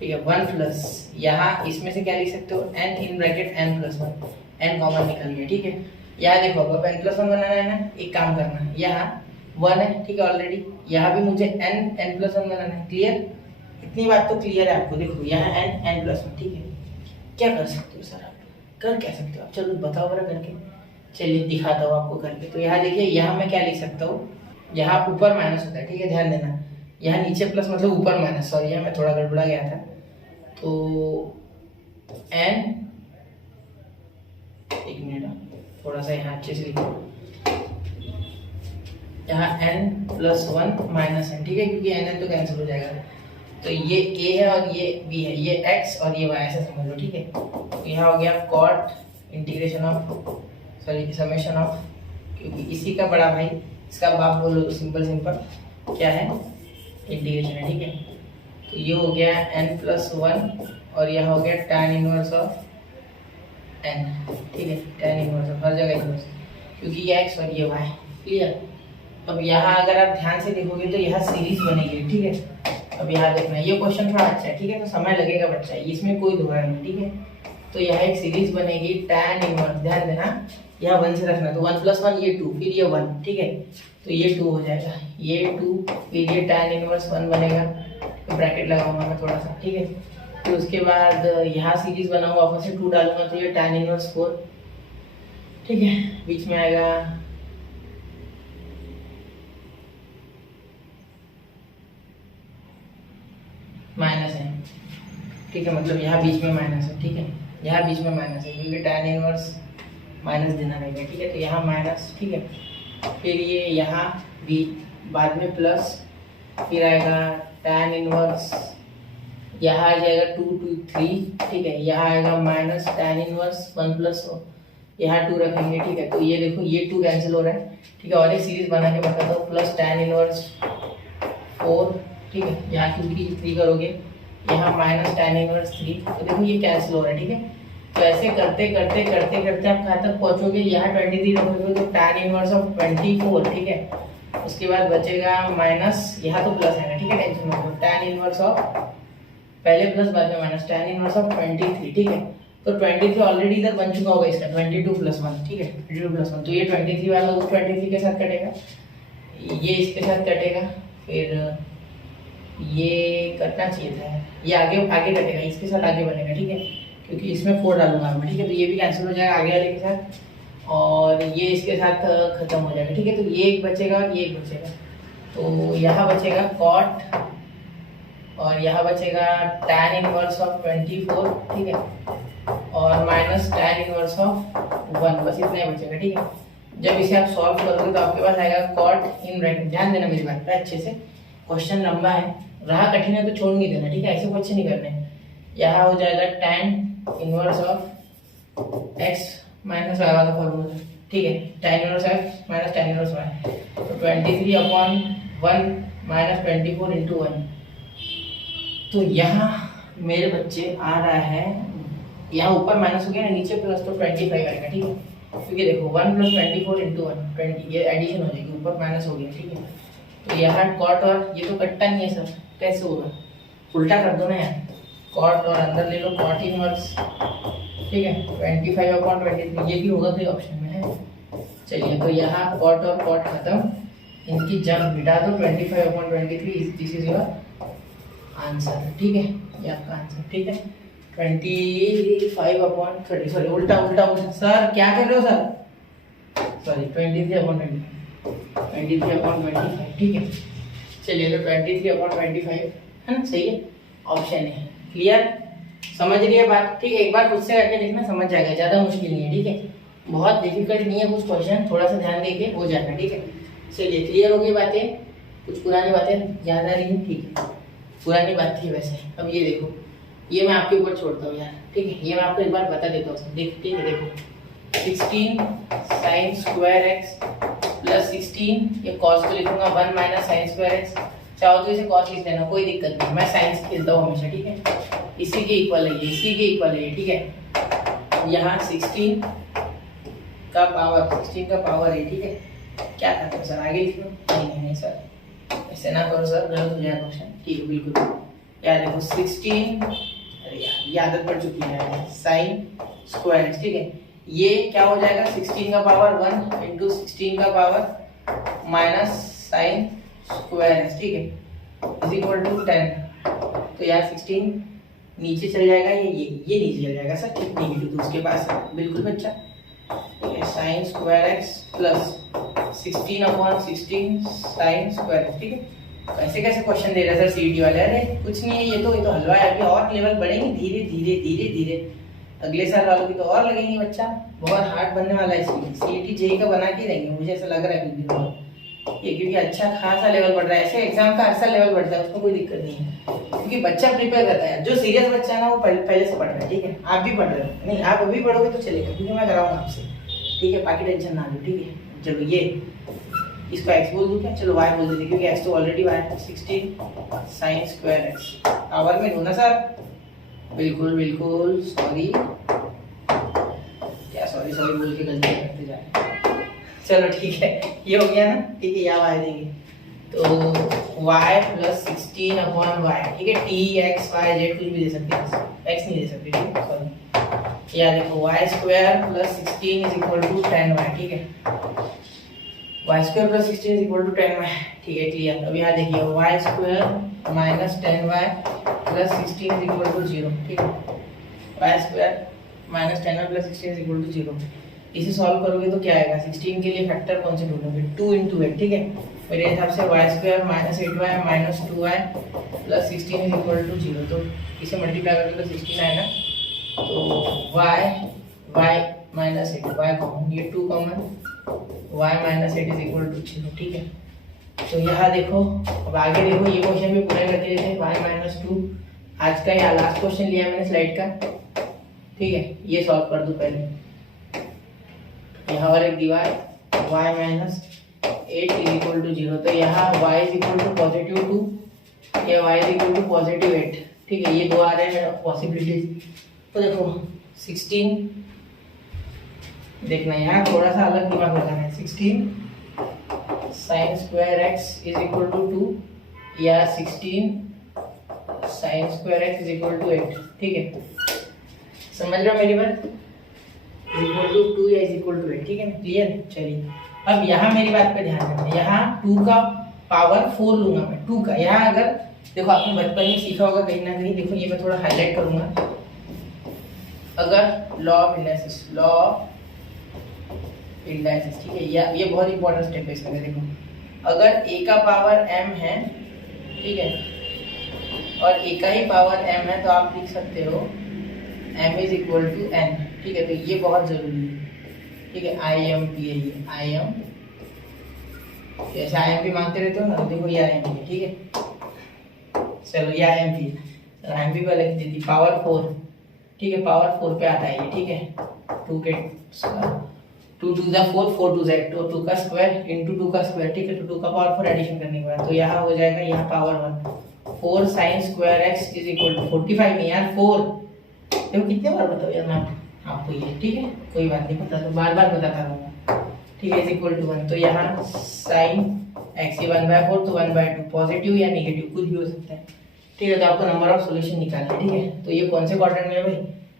ठीक है। 1 प्लस, यहाँ इसमें से क्या लिख सकते हो, n in bracket n plus 1, n common निकल गया, ठीक है। यहाँ देखो अब n प्लस 1 बनाना है ना, एक काम करना है, यहाँ 1 है, ठीक है ऑलरेडी, यहाँ भी मुझे n प्लस 1 बनाना है, क्लियर, इतनी बात तो क्लियर है आपको। देखो यहाँ n प्लस 1, ठीक है। क्या कर सकते हो सर आप, कर क्या सकते हो आप, चलो बताओ बरा करके, चलिए दिखाता हूँ आपको करके। तो यहाँ देखिए, यहाँ मैं क्या लिख सकता हूँ, यहाँ ऊपर माइनस होता है, ठीक है, ध्यान देना, यहाँ नीचे प्लस मतलब ऊपर माइनस, सॉरी यहाँ मैं थोड़ा गड़बड़ा गया था। तो n, एक मिनट थोड़ा सा यहाँ अच्छे से लिखो, यहाँ n प्लस 1 माइनस n, ठीक है, क्योंकि n तो कैंसिल हो जाएगा। तो ये a है और ये b है, ये x और ये y, ऐसा समझ लो, ठीक है। तो यहाँ हो गया cot integration of, sorry summation of, क्योंकि इसी का बड़ा भाई, इसका बाप बोलो तो सिंपल क्या है, इंटीग्रेशन है, ठीक है। तो ये हो गया n प्लस 1 और यह हो गया tan इनवर्स ऑफ n, ठीक है, tan इनवर्स ऑफ, हर जगह इनवर्स, क्योंकि ये x और ये y, क्लियर। अब यहाँ अगर आप ध्यान से देखोगे तो यहाँ सीरीज बनेगी, ठीक है। अब यहाँ देखना, ये क्वेश्चन थोड़ा अच्छा है, ठीक है, तो समय लगेगा बच्चा, इसमें कोई दोहरा नहीं, ठीक है। तो यहाँ एक सीरीज बनेगी tan इनवर्स, ध्यान देना, यहाँ 1 से रखना, तो 1 प्लस 1 ये 2, फिर ये 1, ठीक है। तो ये 2 हो जाएगा, ये 2, फिर ये tan इनवर्स 1 बनेगा, तो ब्रैकेट लगाऊंगा मैं थोड़ा सा, ठीक है। तो उसके बाद यहाँ सीरीज बनाऊंगा, वापस से 2 डालूंगा, तो ये tan इनवर्स 4, ठीक है, बीच में आएगा माइनस है, ठीक है, मतलब यहाँ बीच में माइनस है, ठीक है, यहाँ बीच में माइनस है, क्योंकि tan इनवर्स माइनस देना रहेगा, ठीक है। तो यहाँ माइनस, ठीक है, फिर ये यहाँ भी बाद में प्लस, फिर आएगा tan इनवर्स, यहाँ आ जाएगा 2 2 3, ठीक है, यहाँ आएगा माइनस tan इनवर्स 1 प्लस, यहाँ 2 रखेंगे, ठीक है। तो ये देखो ये 2 कैंसिल हो रहा है, ठीक है, और एक सीरीज बना के बताता हूँ, प्लस tan इनवर्स 4, ठीक है, यहाँ क्योंकि 3 करोगे, यहाँ माइनस tan इनवर्स 3, तो देखो ये कैंसिल हो रहा है, ठीक है। तो ऐसे करते करते करते करते आप कहाँ तक पहुँचोगे, यहाँ 23 रखोगे तो tan इनवर्स ऑफ 24, ठीक है। उसके बाद बचेगा माइनस, यहाँ तो प्लस है ना, ठीक है, टेंशन मत लो, tan इनवर्स ऑफ, पहले प्लस बाद में माइनस, tan इनवर्स ऑफ 23, ठीक है। तो 23 ऑलरेडी इधर बन चुका होगा इसका, 22 प्लस 1, ठीक है, 22 प्लस 1, तो ये 23 वाला उस 23 के साथ कटेगा, ये इसके साथ कटेगा, फिर ये कटना चाहिए था, ये आगे आगे कटेगा, इसके साथ आगे बनेगा, ठीक है, क्योंकि इसमें 4 डालूंगा मैं, ठीक है। तो ये भी कैंसिल हो जाएगा आगे वाले के साथ, और ये इसके साथ खत्म हो जाएगा, ठीक है। तो ये एक बचेगा और ये एक बचेगा, तो यहाँ बचेगा कॉट और यहाँ बचेगा tan इनवर्स ऑफ 24, ठीक है, और माइनस tan इनवर्स ऑफ 1, बस इतना ही बचेगा, ठीक है। जब इसे आप सॉल्व करोगे तो आपके पास आएगा कॉट इन ब्रैकेट, ध्यान देना मेरी बात पे अच्छे से, क्वेश्चन लंबा है, रहा कठिन है तो छोड़ नहीं देना, ठीक है, ऐसे कुछ नहीं करने। यहाँ हो जाएगा tan inverse of x minus Y वाला फॉर्मूला, ठीक है, tan inverse x minus tan inverse y, तो 23/1 माइनस 24 इंटू 1। तो यहाँ मेरे बच्चे आ रहा है, यहाँ ऊपर माइनस हो गया ना, नीचे प्लस, तो 25 आएगा, ठीक है। क्योंकि देखो 1 + 24 × 1 20, ये एडिशन हो जाएगी, ऊपर माइनस हो गया, ठीक है। तो यहाँ कॉट और ये तो कटता नहीं है सर, कैसे होगा, उल्टा कर दो ना यार, कॉट और अंदर ले लो कॉट इनवर्स, ठीक है। 25/23 ये भी होगा कोई ऑप्शन में है। चलिए तो यहाँ कॉट और कॉट खत्म, इनकी जब मिटा दो 25/23, दिस इज योर आंसर, ठीक है, ये आपका आंसर, ठीक है। 25/30, सॉरी उल्टा उल्टा उल्टा सर, क्या कर रहे हो सर, सॉरी 23/25, ठीक है। चलिए तो 23/25 है ना, सही है, ऑप्शन है। क्लियर, समझ रही है बात, ठीक है। एक बार खुद से करके देखना, समझ जाएगा, ज़्यादा मुश्किल नहीं है, ठीक है, बहुत डिफिकल्ट नहीं है कुछ क्वेश्चन, थोड़ा सा ध्यान देके हो जाएगा, ठीक है। चलिए क्लियर हो गई बातें, कुछ पुरानी बातें याद आ रही हैं, ठीक है, पुरानी बात थी वैसे। अब ये देखो, ये मैं आपके ऊपर छोड़ता हूँ यार, ठीक है, ये मैं आपको एक बार बता देता हूँ, देख, ठीक है। देखो 16 sin स्क्वायर x प्लस 16, ये कॉस को लिखूंगा 1 - sin स्क्वायर x, चाहो तो इसे कॉस लिख लेना, कोई दिक्कत नहीं, मैं साइंस खेलता हूँ हमेशा, ठीक है। इसी के इक्वल है ये, इसी के इक्वल है ये, ठीक है। यहाँ 16 का पावर, 16 का पावर है, ठीक है। क्या करते हो सर, आगे लिख लो, नहीं सर ऐसे ना करो सर, गलत हो जाएगा क्वेश्चन, ठीक है, बिल्कुल। यार देखो 16, अरे यार ये आदत पड़ चुकी है, sin स्क्वायर x, ठीक है। ये क्या हो जाएगा, 16 का पावर 1 × 16 का power minus sin square x, ठीक है, इज इक्वल टू 10। तो यार 16 नीचे चल जाएगा, ये नीचे चल जाएगा सर, ठीक, नेगेटिव तो उसके पास है, बिल्कुल बच्चा, ठीक है। sin square x plus 16/16 sin square x, ठीक है। ऐसे कैसे क्वेश्चन दे रहे हैं सर सीईटी वाले, अरे कुछ नहीं है, ये तो हलवा है, अभी और लेवल बढ़ेंगे धीरे धीरे धीरे धीरे, अगले साल वालों की तो और लगेंगी बच्चा, बहुत हार्ड बनने वाला है सीईटी जेईई का बना के देंगे, मुझे ऐसा लग रहा है कुछ दिन बाद ये, क्योंकि अच्छा खासा लेवल बढ़ रहा है, ऐसे एग्जाम का हर साल लेवल बढ़ता है, उसमें कोई दिक्कत नहीं है, क्योंकि बच्चा प्रिपेयर रहता है, जो सीरियस बच्चा है ना वो पहले से पढ़ रहा है, ठीक है। आप भी पढ़ रहे हो, नहीं आप अभी पढ़ोगे तो चलेगा, क्योंकि मैं कराऊंगा आपसे, ठीक है, बाकी टेंशन ना लो, ठीक है। चलो ये इसको x बोल दूं क्या, चलो y बोल देते, क्योंकि x तो ऑलरेडी y है। 16 sin स्क्वायर x पावर में दो ना सर, बिल्कुल बिल्कुल, सॉरी क्या सॉरी बोल के गलती करते जा रहे, चलो ठीक है, ये हो गया ना, ठीक है। यहाँ y देंगे तो y + 16/y, ठीक है, t x y z कुछ भी दे सकते हैं, x नहीं दे सकते, ठीक है, सॉरी। या देखो y² + 16 = 10y, ठीक है, y² + 16 = 10y, ठीक है, क्लियर। अब यहाँ देखिए y² - 10y + 16 = 0, ठीक है, y² - 10y + 16 = 0। इसे सॉल्व करोगे तो क्या आएगा, 16 के लिए फैक्टर कौन से ढूंढोगे, 2 × 8, ठीक है। मेरे हिसाब से y² - 8y - 2y + 16 = 0, तो इसे मल्टीप्लाई करोगे तो 16 आएगा, तो y - 8 y कॉमन, ये 2 कॉमन, y - 8 = 0, ठीक है। तो यहाँ देखो, अब आगे देखो, ये क्वेश्चन भी पूरे करके देते हैं, y - 2, आज का ये लास्ट क्वेश्चन लिया मैंने स्लाइड का, ठीक है, ये सॉल्व कर दो पहले। यहाँ और एक दीवार, y - 8 = 0, तो यहाँ y = +2 या y = +8, ठीक है, ये दो आ रहे हैं पॉसिबिलिटीज। तो देखो 16, देखना यहाँ थोड़ा सा अलग दिमाग लगाना है, 16 sin स्क्वायर x = 2 या 16 sin स्क्वायर x = 8, ठीक है, समझ रहे हो मेरी बात, = 2 या = 8, ठीक है, क्लियर। चलिए अब यहाँ मेरी बात पे ध्यान रखना, यहाँ 2 का पावर 4 लूंगा मैं, 2 का, यहाँ अगर देखो आपने बचपन में सीखा होगा कहीं ना कहीं, देखो ये मैं थोड़ा हाईलाइट करूंगा, अगर लॉ ऑफ इंडाइसिस, ठीक है, ये बहुत इंपॉर्टेंट स्टेप है इसमें। देखो अगर a का पावर m है, ठीक है, और a का ही पावर m है, तो आप लिख सकते हो m = n, ठीक है, तो ये बहुत जरूरी है, ठीक है, IMP है ये, IM, जैसे IMP मांगते रहते हो ना, देखो ये IMP है, ठीक है, चलो ये IMP है, IMP को लिख देती, पावर 4, ठीक है, पावर 4 पे आता है ये, ठीक है, 2 के स्क्वायर, 2 × 4, 4 × 8, तो 2 का स्क्वायर × 2 का स्क्वायर, ठीक है, तो 2 का पावर 4 एडिशन करने के बाद, तो यहाँ हो जाएगा, यहाँ पावर 1, 4 sin स्क्वायर x = 45 नहीं यार, 4, देखो कितने बार बताओ यार मैं, आपको ये, ठीक है, कोई बात नहीं, पता तो बार बार बताता रहूँगा, ठीक है, इज इक्वल टू 1। तो यहाँ साइन एक्स ये 1/4 तो 1/2, पॉजिटिव या नेगेटिव कुछ भी हो सकता है, ठीक है। तो आपको नंबर ऑफ सॉल्यूशन निकालना है, ठीक है। तो ये कौन से क्वाड्रेंट में है भाई,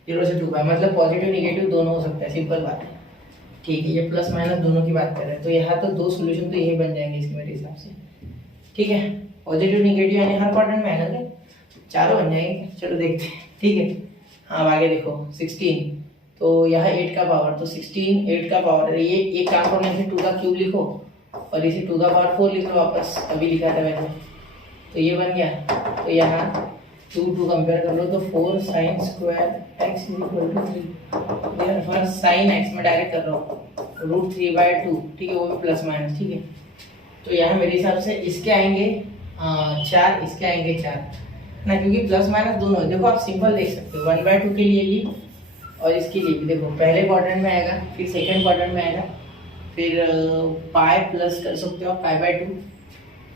0 से 2 मतलब पॉजिटिव नेगेटिव दोनों हो सकता है, सिंपल बात है, ठीक है। ये प्लस माइनस दोनों की बात कर रहे हैं, तो यहाँ तो 2 सॉल्यूशन तो यही बन जाएंगे इसके मेरे हिसाब से, ठीक है। पॉजिटिव नेगेटिव यानी हर क्वाड्रेंट में आएगा क्या, चारों बन जाएंगे, चलो देखते हैं, ठीक है। हाँ अब आगे देखो 16, तो यहाँ 8 का पावर, तो 16 8 का पावर, ये एक काम करने से 2 का क्यूब लिखो और इसे 2 का पावर 4 लिख लो वापस, अभी लिखा था मैंने, तो ये बन गया। तो यहाँ 2 कंपेयर कर लो, तो 4 साइन square X is equal to 3, first sine X में डायरेक्ट कर रहा हूँ, √3/2, ठीक है, वो भी प्लस माइनस, ठीक है। तो यहाँ मेरे हिसाब से इसके आएंगे 4, इसके आएंगे 4 ना, क्योंकि प्लस माइनस दोनों है। देखो आप सिंपल देख सकते हो, 1/2 के लिए भी और इसके लिए भी, देखो पहले क्वाड्रेंट में आएगा, फिर सेकंड क्वाड्रेंट में आएगा, फिर पाई प्लस कर सकते हो π/2,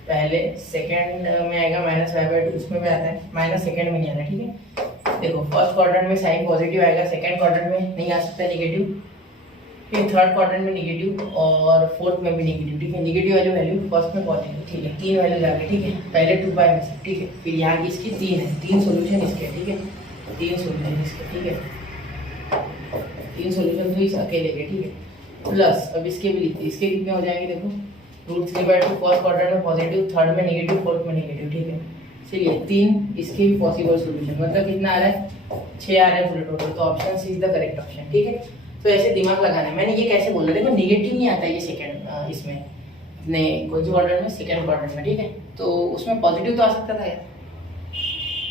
पहले सेकंड में आएगा -π/2, उसमें भी आता है, माइनस सेकंड में नहीं आता, ठीक है। देखो फर्स्ट क्वाड्रेंट में साइन पॉजिटिव आएगा, सेकंड क्वाड्रेंट में नहीं आ सकता नेगेटिव, फिर थर्ड क्वाड्रेंट में नेगेटिव और फोर्थ में भी नेगेटिव, ठीक है। नेगेटिव वाली वैल्यू फर्स्ट में पॉजिटिव, ठीक है, 3 वैल्यू आ गई, ठीक है, पहले 2π में से, ठीक है। फिर यहाँ की इसकी 3 है, 3 सॉल्यूशन इसके, ठीक है, 3 सॉल्यूशन इसके, ठीक है, 3 सॉल्यूशन तो इस अकेले के, ठीक है। प्लस अब इसके भी लिखते, इसके कितने हो जाएंगे, देखो √3/2 फर्स्ट क्वाड्रेंट में पॉजिटिव, थर्ड में नेगेटिव, फोर्थ में नेगेटिव, ठीक है। चलिए 3 इसके भी पॉसिबल सॉल्यूशन, मतलब कितना आ रहा है, 6 आ रहा है पूरे टोटल, तो option C is the correct option, ठीक है। तो ऐसे दिमाग लगाना है। मैंने ये कैसे बोला, देखो नेगेटिव नहीं आता ये सेकंड इसमें, अपने कौन से क्वाड्रेंट में, सेकंड क्वाड्रेंट में, ठीक है। तो उसमें पॉजिटिव तो आ सकता था यार,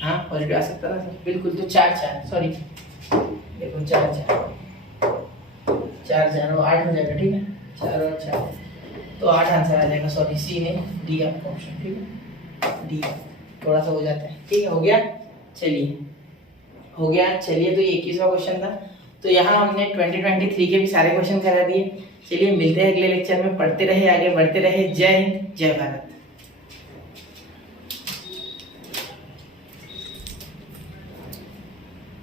हाँ पॉजिटिव आ सकता था बिल्कुल। तो 4 सॉरी, देखो 4 और 8 हो जाएगा, ठीक है, 4 और 4, तो 8 आंसर आ जाएगा, सॉरी सी ने, डी आपका ऑप्शन, ठीक है, डी थोड़ा सा हो जाता है, ठीक है, हो गया। चलिए हो गया, चलिए तो ये 21वां क्वेश्चन था। तो यहाँ हमने 2023 के भी सारे क्वेश्चन करा दिए। चलिए मिलते हैं अगले लेक्चर में, पढ़ते रहे, आगे बढ़ते रहे। जय हिंद, जय भारत।